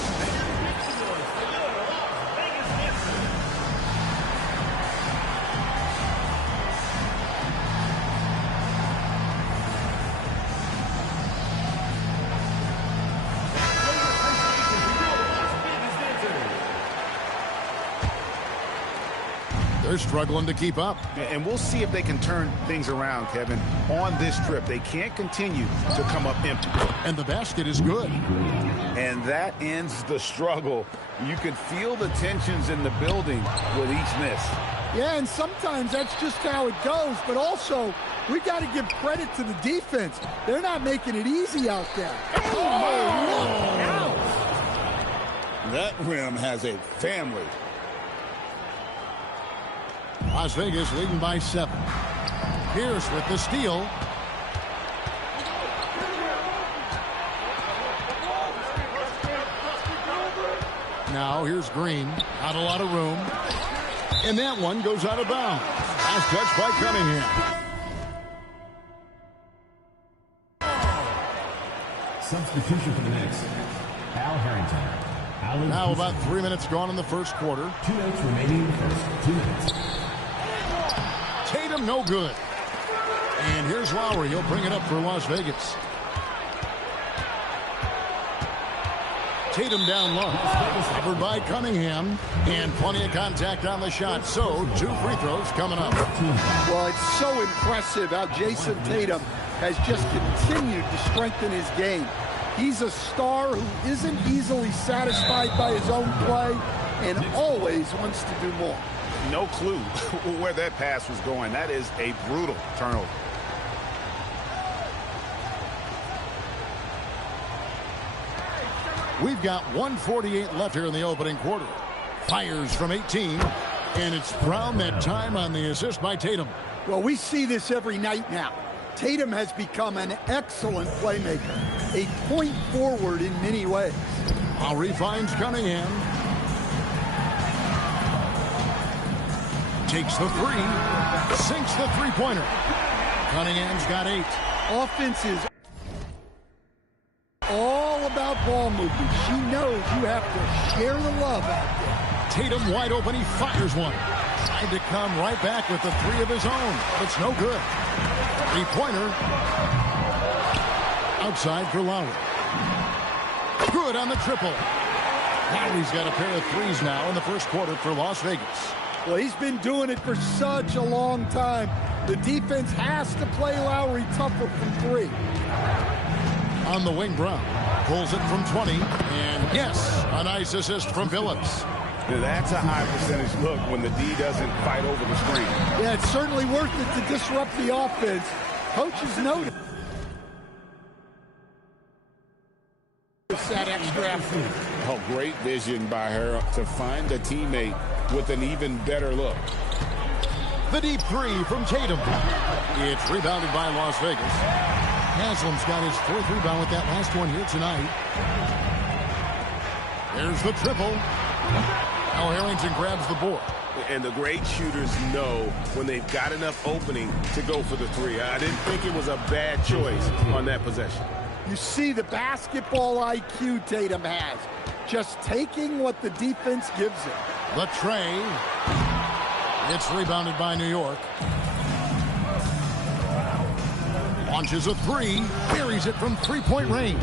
They're struggling to keep up. And we'll see if they can turn things around, Kevin, on this trip. They can't continue to come up empty. And the basket is good. And that ends the struggle. You could feel the tensions in the building with each miss. Yeah, and sometimes that's just how it goes. But also, we got to give credit to the defense. They're not making it easy out there. That rim has a family. Las Vegas leading by 7. Pierce with the steal. Now here's Green. Not a lot of room. And that one goes out of bounds. Last touch by Cunningham. Substitution for the Knicks. Al Harrington. Now about 3 minutes gone in the first quarter. 2 minutes remaining in the first 2 minutes. Tatum no good. And here's Lowry. He'll bring it up for Las Vegas. Tatum down low. Covered by Cunningham. And plenty of contact on the shot. So 2 free throws coming up. Well, it's so impressive how Jason Tatum has just continued to strengthen his game. He's a star who isn't easily satisfied by his own play and always wants to do more. No clue where that pass was going. That is a brutal turnover. We've got 1:48 left here in the opening quarter. Fires from 18. And it's Brown that time on the assist by Tatum. Well, we see this every night now. Tatum has become an excellent playmaker, a point forward in many ways. Lowry finds Cunningham. Takes the three. Sinks the three-pointer. Cunningham's got 8. Offense is all about ball movement. She knows you have to share the love out there. Tatum wide open. He fires one. Tried to come right back with the 3 of his own, but it's no good. Three-pointer. Outside for Lowry. Good on the triple. Lowry's got a pair of 3s now in the first quarter for Las Vegas. Well, he's been doing it for such a long time. The defense has to play Lowry tougher from 3. On the wing, Brown pulls it from 20. And yes, a nice assist from Phillips. That's a high percentage look when the D doesn't fight over the screen. Yeah, it's certainly worth it to disrupt the offense. Coaches noted that extra effort. Oh, great vision by her to find a teammate with an even better look. The deep 3 from Tatum. It's rebounded by Las Vegas. Haslam's got his 4th rebound with that last one here tonight. There's the triple. Now Harrington grabs the board. And the great shooters know when they've got enough opening to go for the 3. I didn't think it was a bad choice on that possession. You see the basketball IQ Tatum has. Just taking what the defense gives him. The tray. It's rebounded by New York. Launches a 3. Buries it from 3-point range.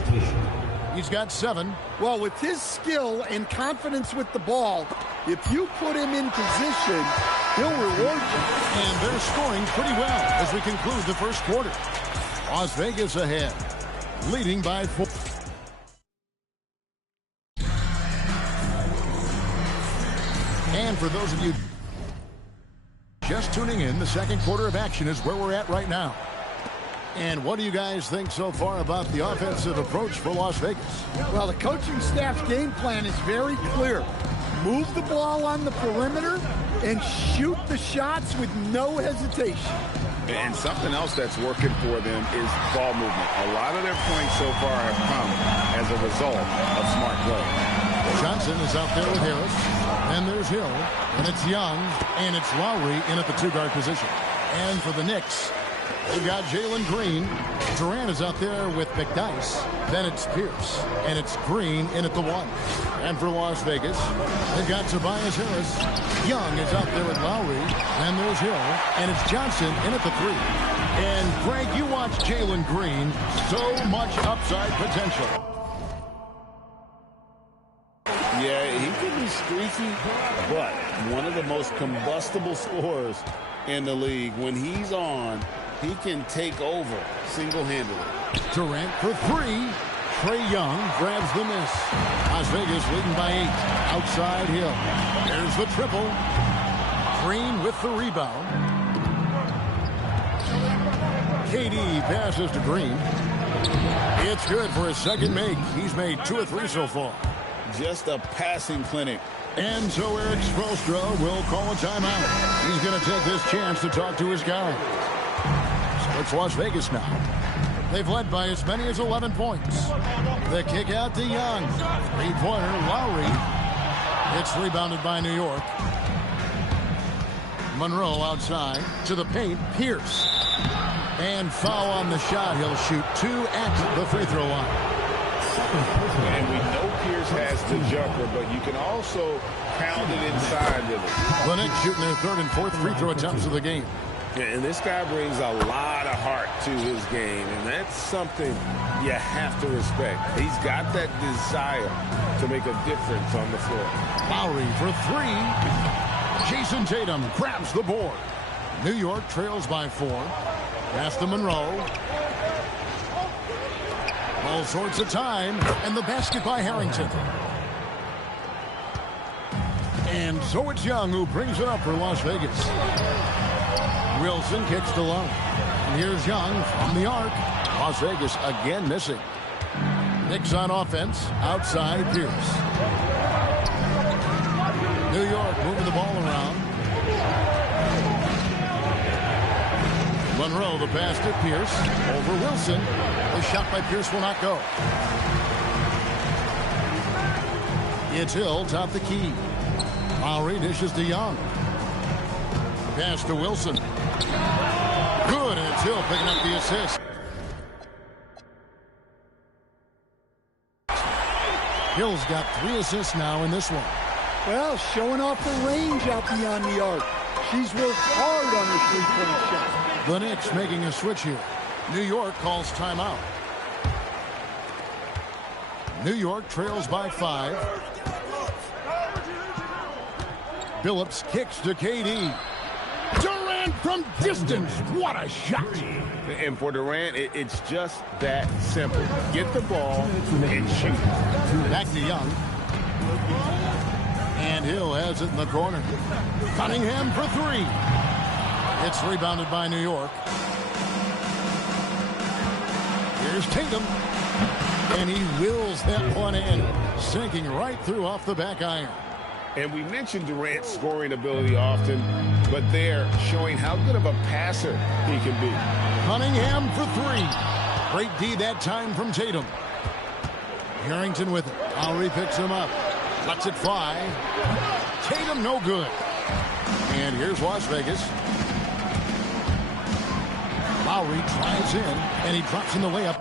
He's got 7. Well, with his skill and confidence with the ball, if you put him in position, he'll reward you. And they're scoring pretty well as we conclude the first quarter. Las Vegas ahead, leading by 4. And for those of you just tuning in, the second quarter of action is where we're at right now. And what do you guys think so far about the offensive approach for Las Vegas? Well, the coaching staff's game plan is very clear. Move the ball on the perimeter and shoot the shots with no hesitation. And something else that's working for them is ball movement. A lot of their points so far have come as a result of smart play. Johnson is out there with Harris. And there's Hill. And it's Young. And it's Lowry in at the 2-guard position. And for the Knicks, we've got Jalen Green. Durant is out there with McDyess. Then it's Pierce. And it's Green in at the 1. And for Las Vegas, they've got Tobias Harris. Young is out there with Lowry. And there's Hill. And it's Johnson in at the 3. And Greg, you watch Jalen Green. So much upside potential. Yeah, he can be streaky, but one of the most combustible scorers in the league. When he's on, he can take over single-handedly. Durant for 3. Trae Young grabs the miss. Las Vegas leading by 8. Outside Hill. There's the triple. Green with the rebound. KD passes to Green. It's good for his second make. He's made 2 of 3 so far. Just a passing clinic. And so Eric Spoelstra will call a timeout. He's going to take this chance to talk to his guy. So it's Las Vegas now. They've led by as many as 11 points. The kick out to Young. 3-pointer, Lowry. It's rebounded by New York. Monroe outside to the paint. Pierce. And foul on the shot. He'll shoot 2 at the free throw line. And we know Pierce has the jumper, but you can also pound it inside with it. The Knicks shooting their 3rd and 4th free throw attempts of the game. Yeah, and this guy brings a lot of heart to his game, and that's something you have to respect. He's got that desire to make a difference on the floor. Lowry for 3. Jason Tatum grabs the board. New York trails by 4. Pass to Monroe. All sorts of time, and the basket by Harrington. And so it's Young who brings it up for Las Vegas. Wilson kicks to low. And here's Young from the arc. Las Vegas again missing. Knicks on offense. Outside Pierce. New York moving the ball around. Monroe, the pass to Pierce. Over Wilson. The shot by Pierce will not go. It's Hill, top the key. Lowry dishes to Young. Pass to Wilson. Good, and it's Hill picking up the assist. Hill's got 3 assists now in this one. Well, showing off the range out beyond the arc. She's worked hard on her three-point shot. The Knicks making a switch here. New York calls timeout. New York trails by 5. Phillips kicks to KD. Durant from distance. What a shot. And for Durant, it's just that simple. Get the ball and shoot. Back to Young. And Hill has it in the corner. Cunningham for 3. It's rebounded by New York. Here's Tatum. And he wills that one in. Sinking right through off the back iron. And we mentioned Durant's scoring ability often, but they're showing how good of a passer he can be. Cunningham for 3. Great D that time from Tatum. Harrington with it. Lowry picks him up. Lets it fly. Tatum no good. And here's Las Vegas. Lowry drives in, and he drops in the layup.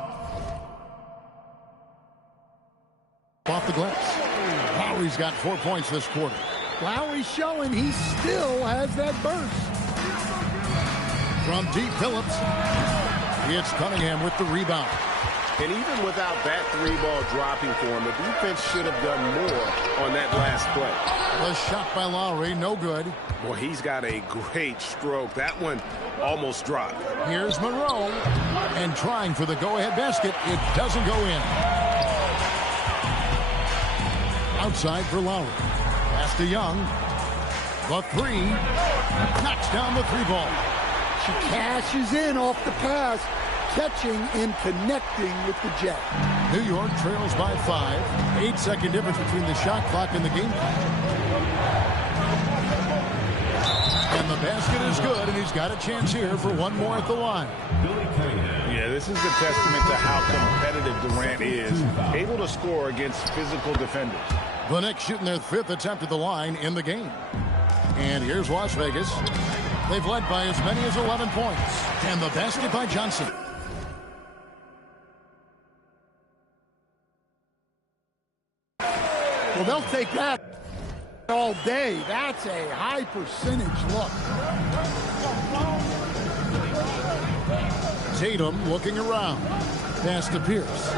Off the glass. Lowry's got 4 points this quarter. Lowry showing he still has that burst. From deep, Phillips. It's Cunningham with the rebound. And even without that three-ball dropping for him, the defense should have done more on that last play. The shot by Lowry, no good. Boy, he's got a great stroke. That one almost dropped. Here's Monroe. And trying for the go-ahead basket. It doesn't go in. Outside for Lowry. Pass to Young. The three. Knocks down the three ball. She cashes in off the pass, catching and connecting with the Jet. New York trails by 5. 8-second difference between the shot clock and the game clock. And the basket is good, and he's got a chance here for one more at the line. Yeah, this is a testament to how competitive Durant is, able to score against physical defenders. The Knicks shooting their 5th attempt at the line in the game. And here's Las Vegas. They've led by as many as 11 points. And the basket by Johnson. Well, they'll take that all day. That's a high percentage look. Tatum looking around. Pass to Pierce.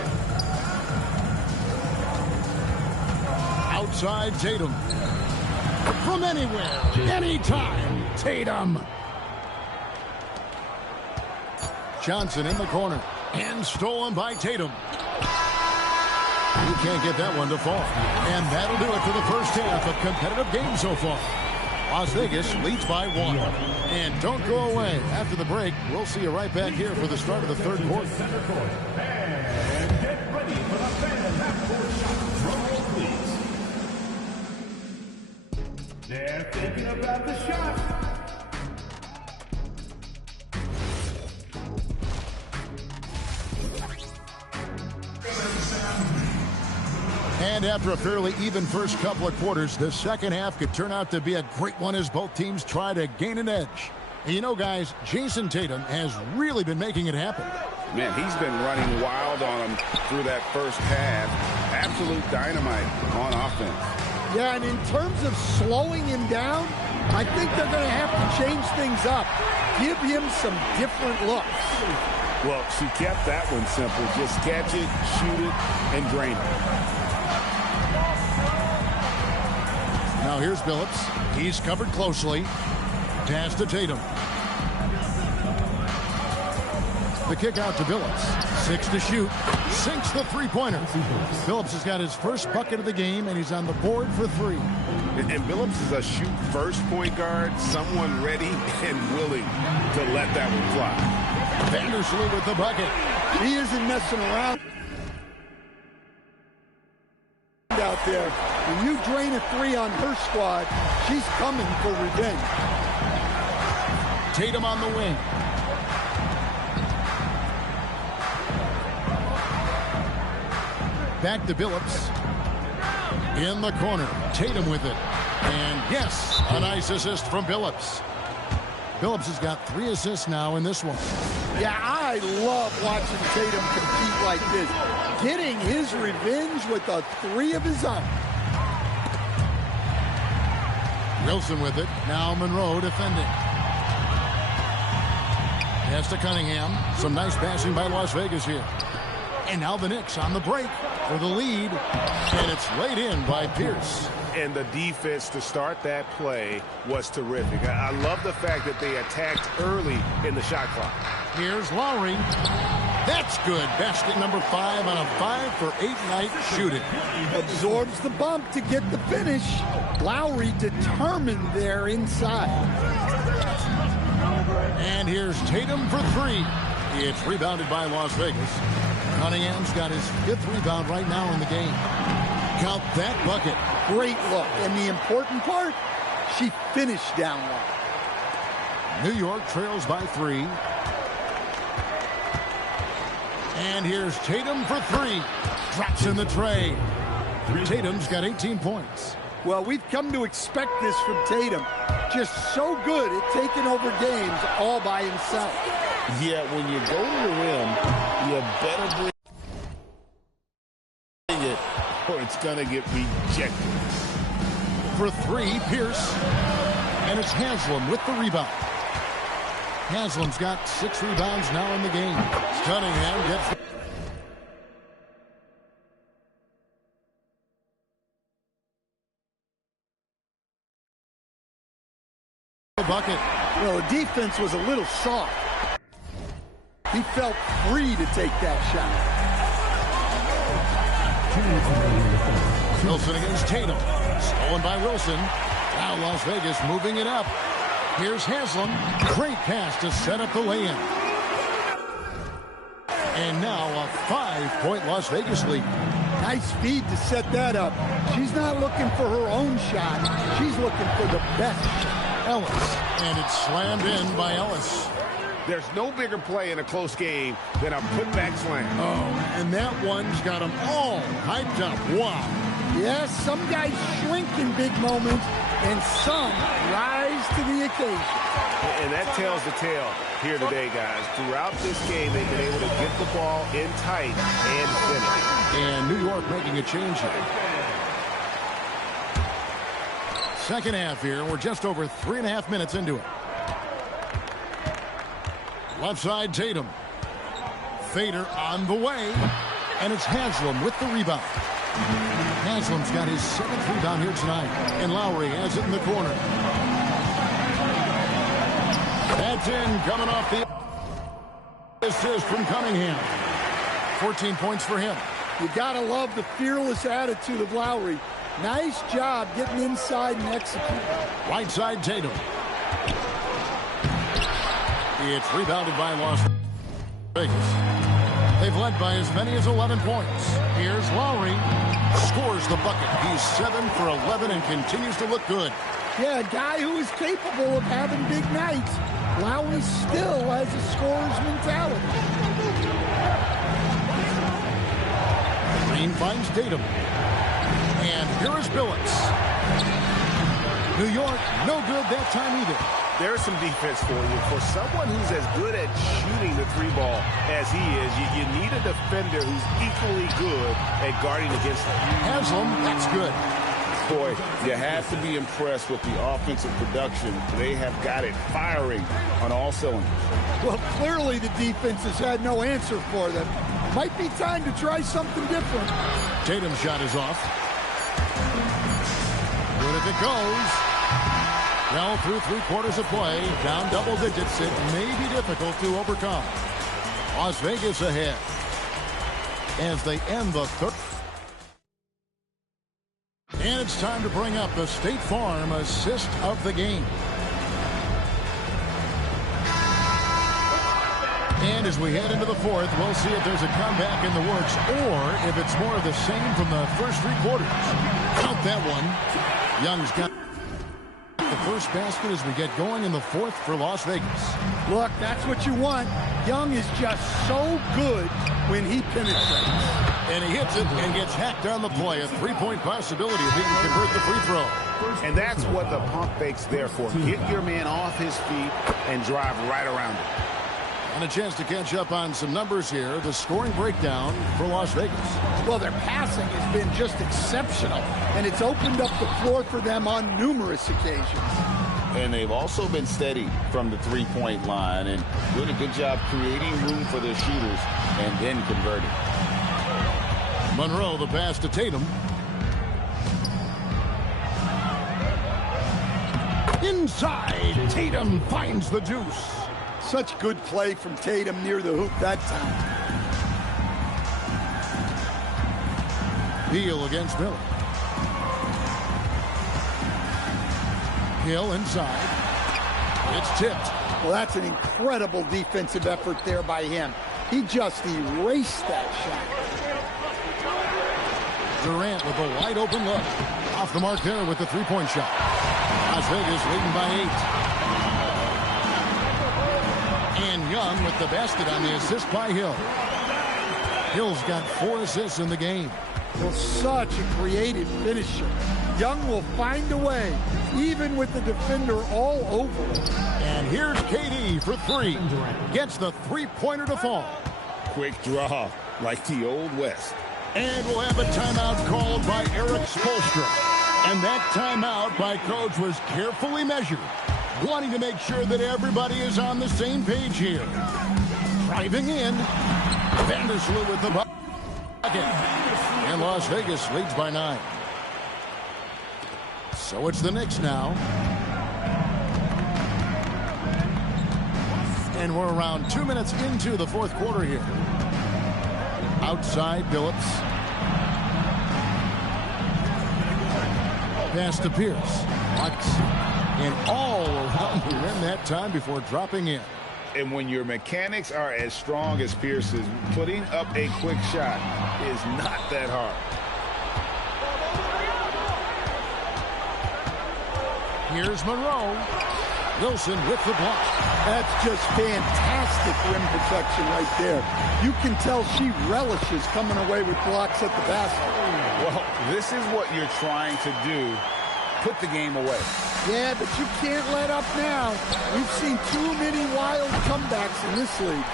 Outside Tatum. From anywhere, anytime, Tatum. Johnson in the corner. And stolen by Tatum. You can't get that one to fall. And that'll do it for the first half of competitive game so far. Las Vegas leads by 1. And don't go away. After the break, we'll see you right back here for the start of the third quarter. And get ready for the fan half-court shot. Drum roll, please. They're thinking about the shot. And after a fairly even first couple of quarters, the second half could turn out to be a great one as both teams try to gain an edge. And you know, guys, Jason Tatum has really been making it happen. Man, he's been running wild on him through that first half. Absolute dynamite on offense. Yeah, and in terms of slowing him down, I think they're going to have to change things up. Give him some different looks. Well, she kept that one simple. Just catch it, shoot it, and drain it. Now here's Billups. He's covered closely. Pass to Tatum. The kick out to Billups. 6 to shoot. Sinks the three-pointer. Billups has got his first bucket of the game, and he's on the board for 3. And Billups is a shoot-first point guard, someone ready and willing to let that one fly. Vandersloot with the bucket. He isn't messing around out there. When you drain a 3 on her squad, she's coming for revenge. Tatum on the wing. Back to Billups. In the corner. Tatum with it. And yes, a nice assist from Billups. Billups has got 3 assists now in this one. Yeah, I love watching Tatum compete like this. Getting his revenge with a 3 of his own. Wilson with it. Now Monroe defending. Pass to Cunningham. Some nice passing by Las Vegas here. And now the Knicks on the break for the lead. And it's laid in by Pierce. And the defense to start that play was terrific. I love the fact that they attacked early in the shot clock. Here's Lowry. That's good. Basket number 5 on a 5-for-8 night shooting. Absorbs the bump to get the finish. Lowry determined there inside. And here's Tatum for 3. It's rebounded by Las Vegas. Cunningham's got his 5th rebound right now in the game. Count that bucket. Great look. And the important part, she finished down low. New York trails by 3. And here's Tatum for three. Drops in the tray. Tatum's got 18 points. Well, we've come to expect this from Tatum. Just so good at taking over games all by himself. Yeah, when you go to the rim, you better bring it or it's going to get rejected. For three, Pierce. And it's Haslam with the rebound. Haslam's got 6 rebounds now in the game. Cunningham gets the bucket. Well, the defense was a little soft. He felt free to take that shot. Wilson against Tatum. Stolen by Wilson. Now Las Vegas moving it up. Here's Haslam. Great pass to set up the lay-in. And now a 5-point Las Vegas lead. Nice feed to set that up. She's not looking for her own shot. She's looking for the best shot. Ellis. And it's slammed in by Ellis. There's no bigger play in a close game than a putback slam. Oh, and that one's got them all hyped up. Wow. Yes, some guys shrink in big moments, and some rise to the occasion. And that tells the tale here today, guys. Throughout this game, they've been able to get the ball in tight and finish. And New York making a change here. Second half here. We're just over 3.5 minutes into it. Left side, Tatum. Fader on the way. And it's Haslam with the rebound. Haslam's got his 7th rebound here tonight. And Lowry has it in the corner. That's in, coming off the assist from Cunningham. 14 points for him. You gotta love the fearless attitude of Lowry. Nice job getting inside and executing. Right side, Tatum. It's rebounded by Las Vegas. They've led by as many as 11 points. Here's Lowry. Scores the bucket. He's 7 for 11 and continues to look good. Yeah, a guy who is capable of having big nights. Lowry still has a scorer's mentality. Green finds Tatum. And here is Billets. New York, no good that time either. There's some defense for you. For someone who's as good at shooting the 3 ball as he is, you need a defender who's equally good at guarding against him. Haslam, that's good. Boy, you have to be impressed with the offensive production. They have got it firing on all cylinders. Well, clearly the defense has had no answer for them. Might be time to try something different. Tatum's shot is off. Good if it goes. Well, through 3/4 of play, down double digits, it may be difficult to overcome. Las Vegas ahead as they end the third. And it's time to bring up the State Farm assist of the game. And as we head into the fourth, we'll see if there's a comeback in the works or if it's more of the same from the first 3 quarters. Count that one. Young's got the first basket as we get going in the fourth for Las Vegas. Look, that's what you want. Young is just so good when he penetrates. And he hits it and gets hacked on the play. A 3-point possibility if he can convert the free throw. And that's what the pump fake's there for. Get your man off his feet and drive right around him. And a chance to catch up on some numbers here. The scoring breakdown for Las Vegas. Well, their passing has been just exceptional, and it's opened up the floor for them on numerous occasions. And they've also been steady from the 3-point line and doing a good job creating room for their shooters and then converting. Monroe, the pass to Tatum. Inside, Tatum finds the deuce. Such good play from Tatum near the hoop that time. Hill against Miller. Hill inside. It's tipped. Well, that's an incredible defensive effort there by him. He just erased that shot. Durant with a wide open look. Off the mark there with the 3-point shot. Las Vegas leading by 8. And Young with the basket on the assist by Hill. Hill's got 4 assists in the game. Well, such a creative finisher. Young will find a way, even with the defender all over him. And here's KD for 3. Gets the three-pointer to fall. Quick draw, like the Old West. And we'll have a timeout called by Eric Spoelstra. And that timeout by Coach was carefully measured, wanting to make sure that everybody is on the same page here. Driving in, Vandersloot with the bucket. And Las Vegas leads by 9. So it's the Knicks now. And we're around 2 minutes into the fourth quarter here. Outside, Billups. Pass to Pierce. Bucks. And all around the rim that time before dropping in. And when your mechanics are as strong as Pierce's, putting up a quick shot is not that hard. Here's Monroe. Wilson with the block. That's just fantastic rim protection right there. You can tell she relishes coming away with blocks at the basket. Well, this is what you're trying to do. Put the game away. Yeah, but you can't let up now. We've seen too many wild comebacks in this league.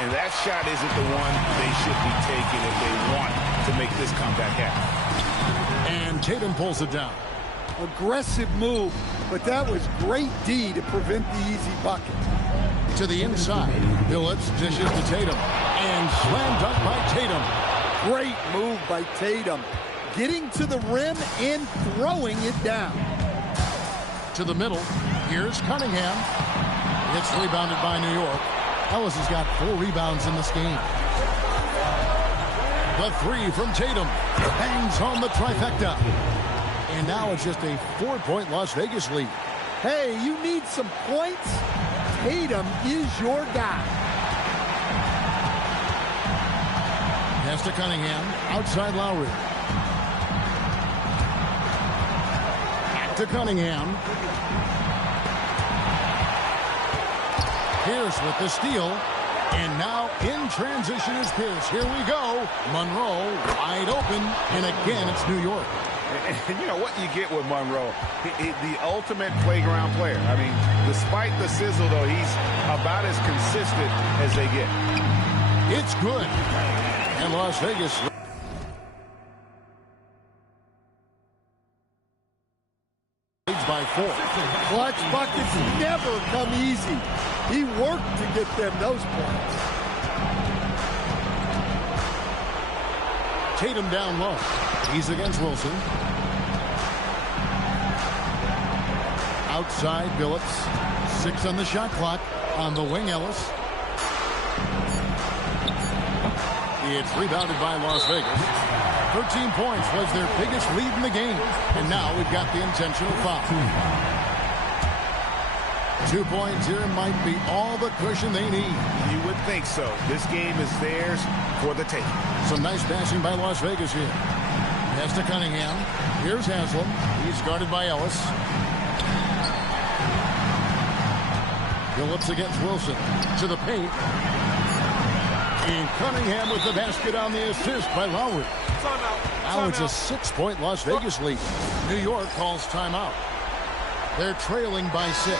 And that shot isn't the one they should be taking if they want to make this comeback happen. And Tatum pulls it down. Aggressive move, but that was great D to prevent the easy bucket. To the inside, Billups dishes to Tatum. And slam dunk by Tatum. Great move by Tatum. Getting to the rim and throwing it down. To the middle, here's Cunningham. It's rebounded by New York. Ellis has got 4 rebounds in this game. The 3 from Tatum. Bangs home the trifecta. And now it's just a 4-point Las Vegas lead. Hey, you need some points? Tatum is your guy. Pass to Cunningham. Outside Lowry. Back to Cunningham. Pierce with the steal. And now in transition is Pierce. Here we go. Monroe wide open. And again, it's New York. And you know what you get with Monroe? The ultimate playground player. I mean, despite the sizzle, though, he's about as consistent as they get. It's good. And Las Vegas leads by 4. Clutch buckets never come easy. He worked to get them those points. Tatum down low. He's against Wilson. Outside, Billups. 6 on the shot clock. On the wing, Ellis. It's rebounded by Las Vegas. 13 points was their biggest lead in the game. And now we've got the intentional foul. 2 points here might be all the cushion they need. You would think so. This game is theirs for the taking. Some nice passing by Las Vegas here. Pass to Cunningham. Here's Haslam. He's guarded by Ellis. Billups against Wilson. To the paint. And Cunningham with the basket on the assist by Lowry. Now it's a 6-point Las Vegas lead. New York calls timeout. They're trailing by 6.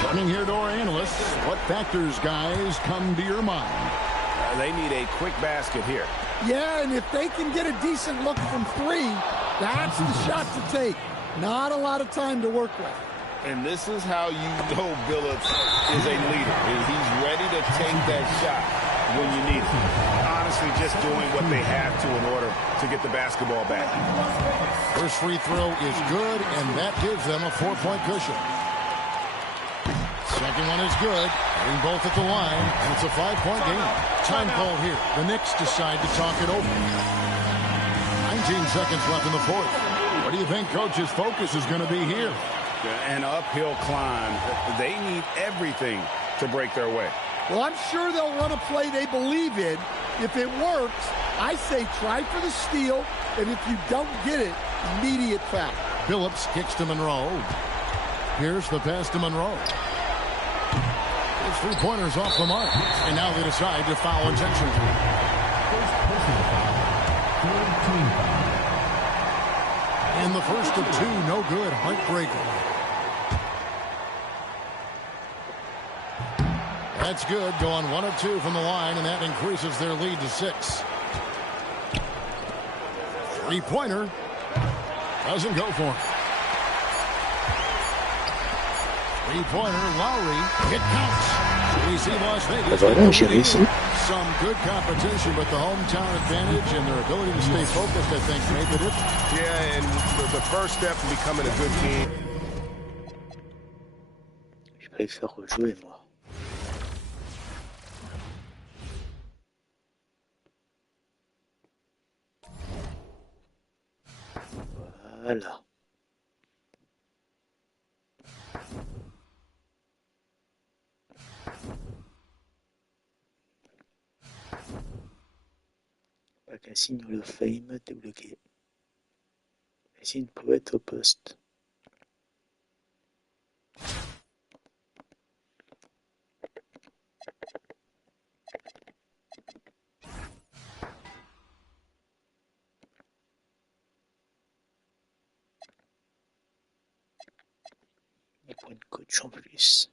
Turning here to our analysts. What factors, guys, come to your mind? They need a quick basket here. Yeah, and if they can get a decent look from 3, that's the shot to take. Not a lot of time to work with. And this is how you know Billups is a leader. He's ready to take that shot when you need it. Honestly, just doing what they have to in order to get the basketball back. First free throw is good, and that gives them a 4-point cushion. Second one is good. Getting both at the line, and it's a 5-point game. Time call here. The Knicks decide to talk it over. 19 seconds left in the fourth. What do you think Coach's focus is going to be here? An uphill climb. They need everything to break their way. Well, I'm sure they'll run a play they believe in. If it works, I say try for the steal, and if you don't get it, immediate foul. Billups kicks to Monroe. Here's the pass to Monroe. His 3-pointers off the mark. And now they decide to foul intentionally. And the first of two, no good. Heartbreaker. That's good. Going 1 of 2 from the line, and that increases their lead to 6. Three-pointer. Doesn't go for him. Three-pointer, Lowry. It counts. We see Las Vegas. Some good competition, but the hometown advantage and their ability to stay focused, I think, made the difference. Yeah, and the first step in becoming a good team. Je préfère rejouer, moi. Voilà. Pas qu'un signe le fame débloqué. Un signe pouvait être au poste. Des points de coach en plus.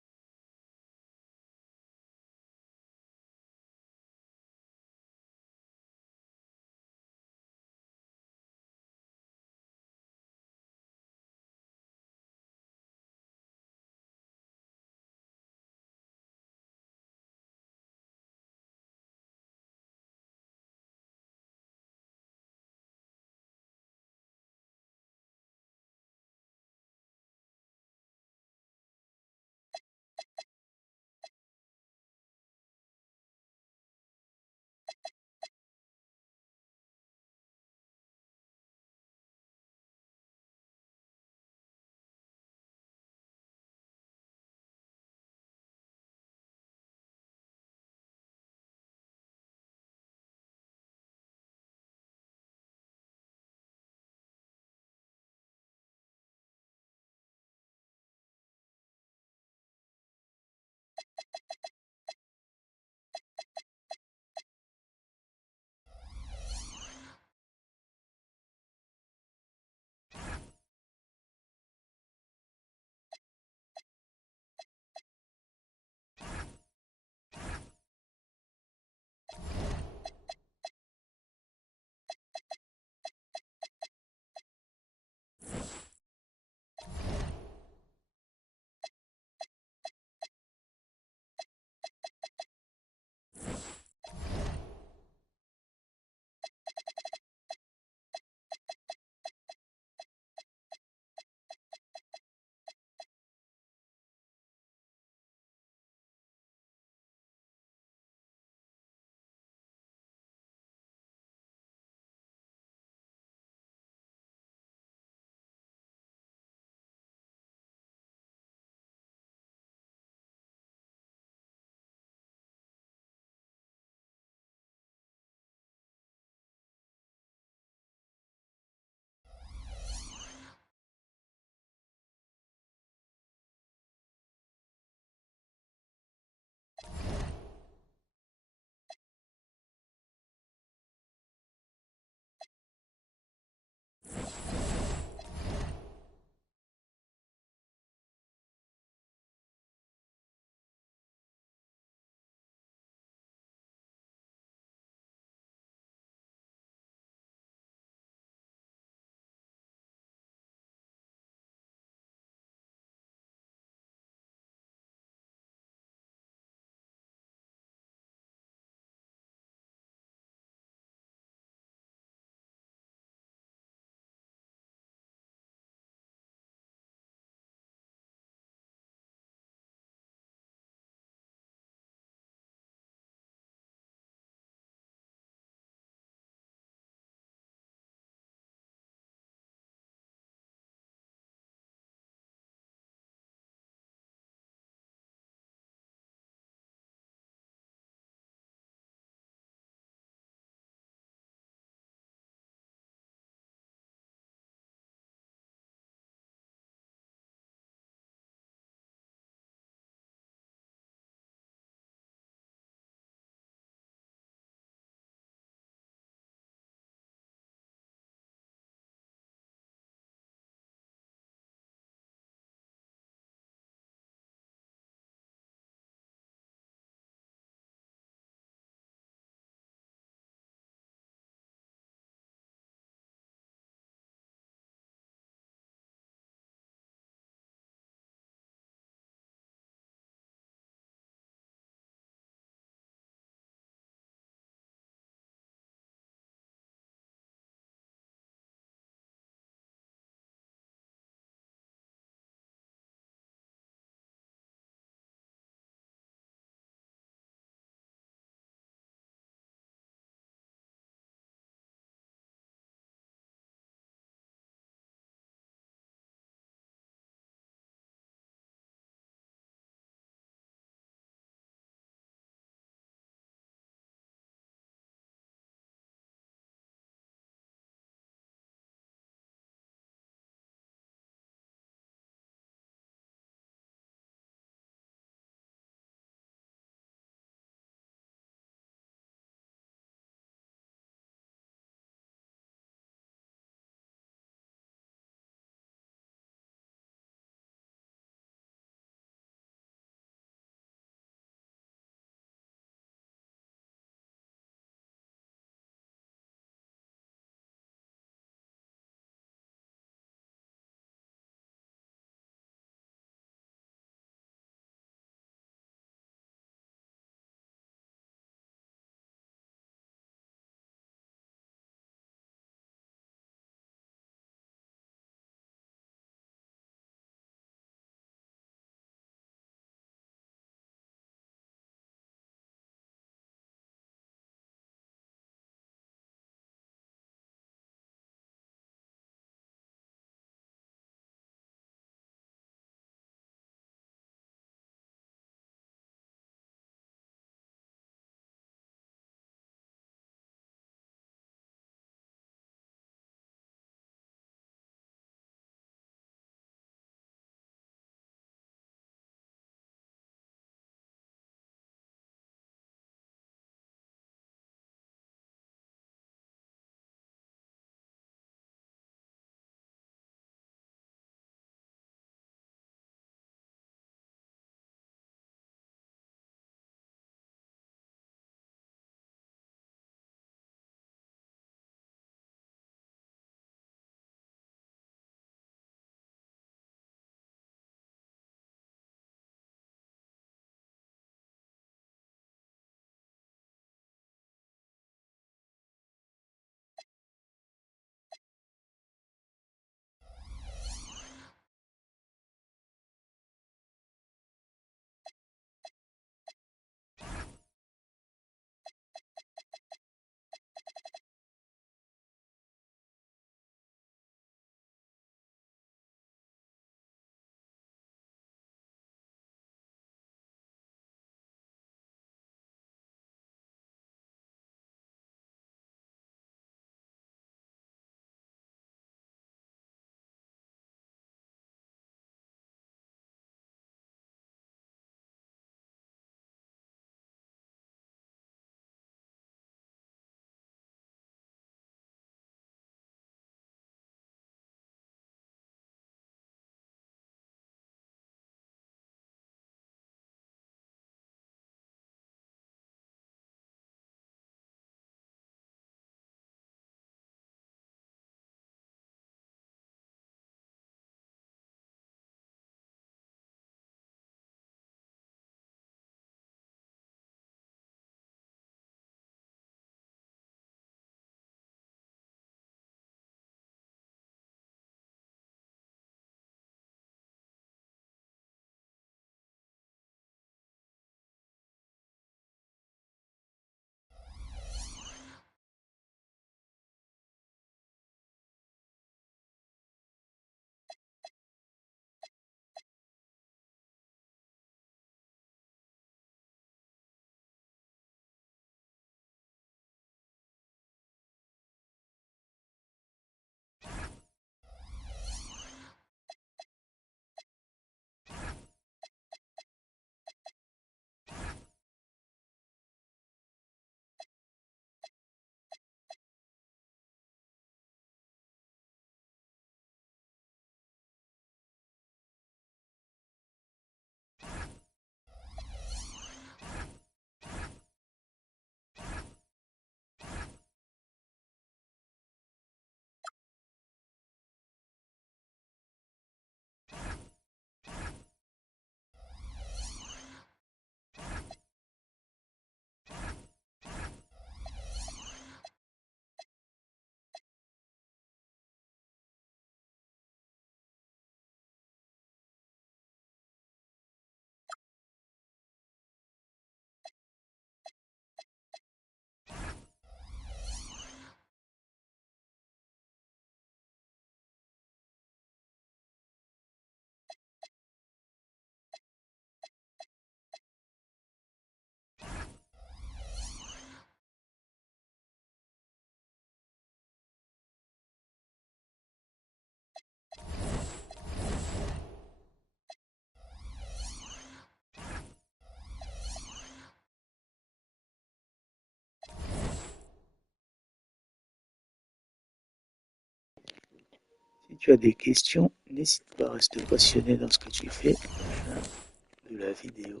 Si tu as des questions, n'hésite pas à rester passionné dans ce que tu fais. Fin de la vidéo.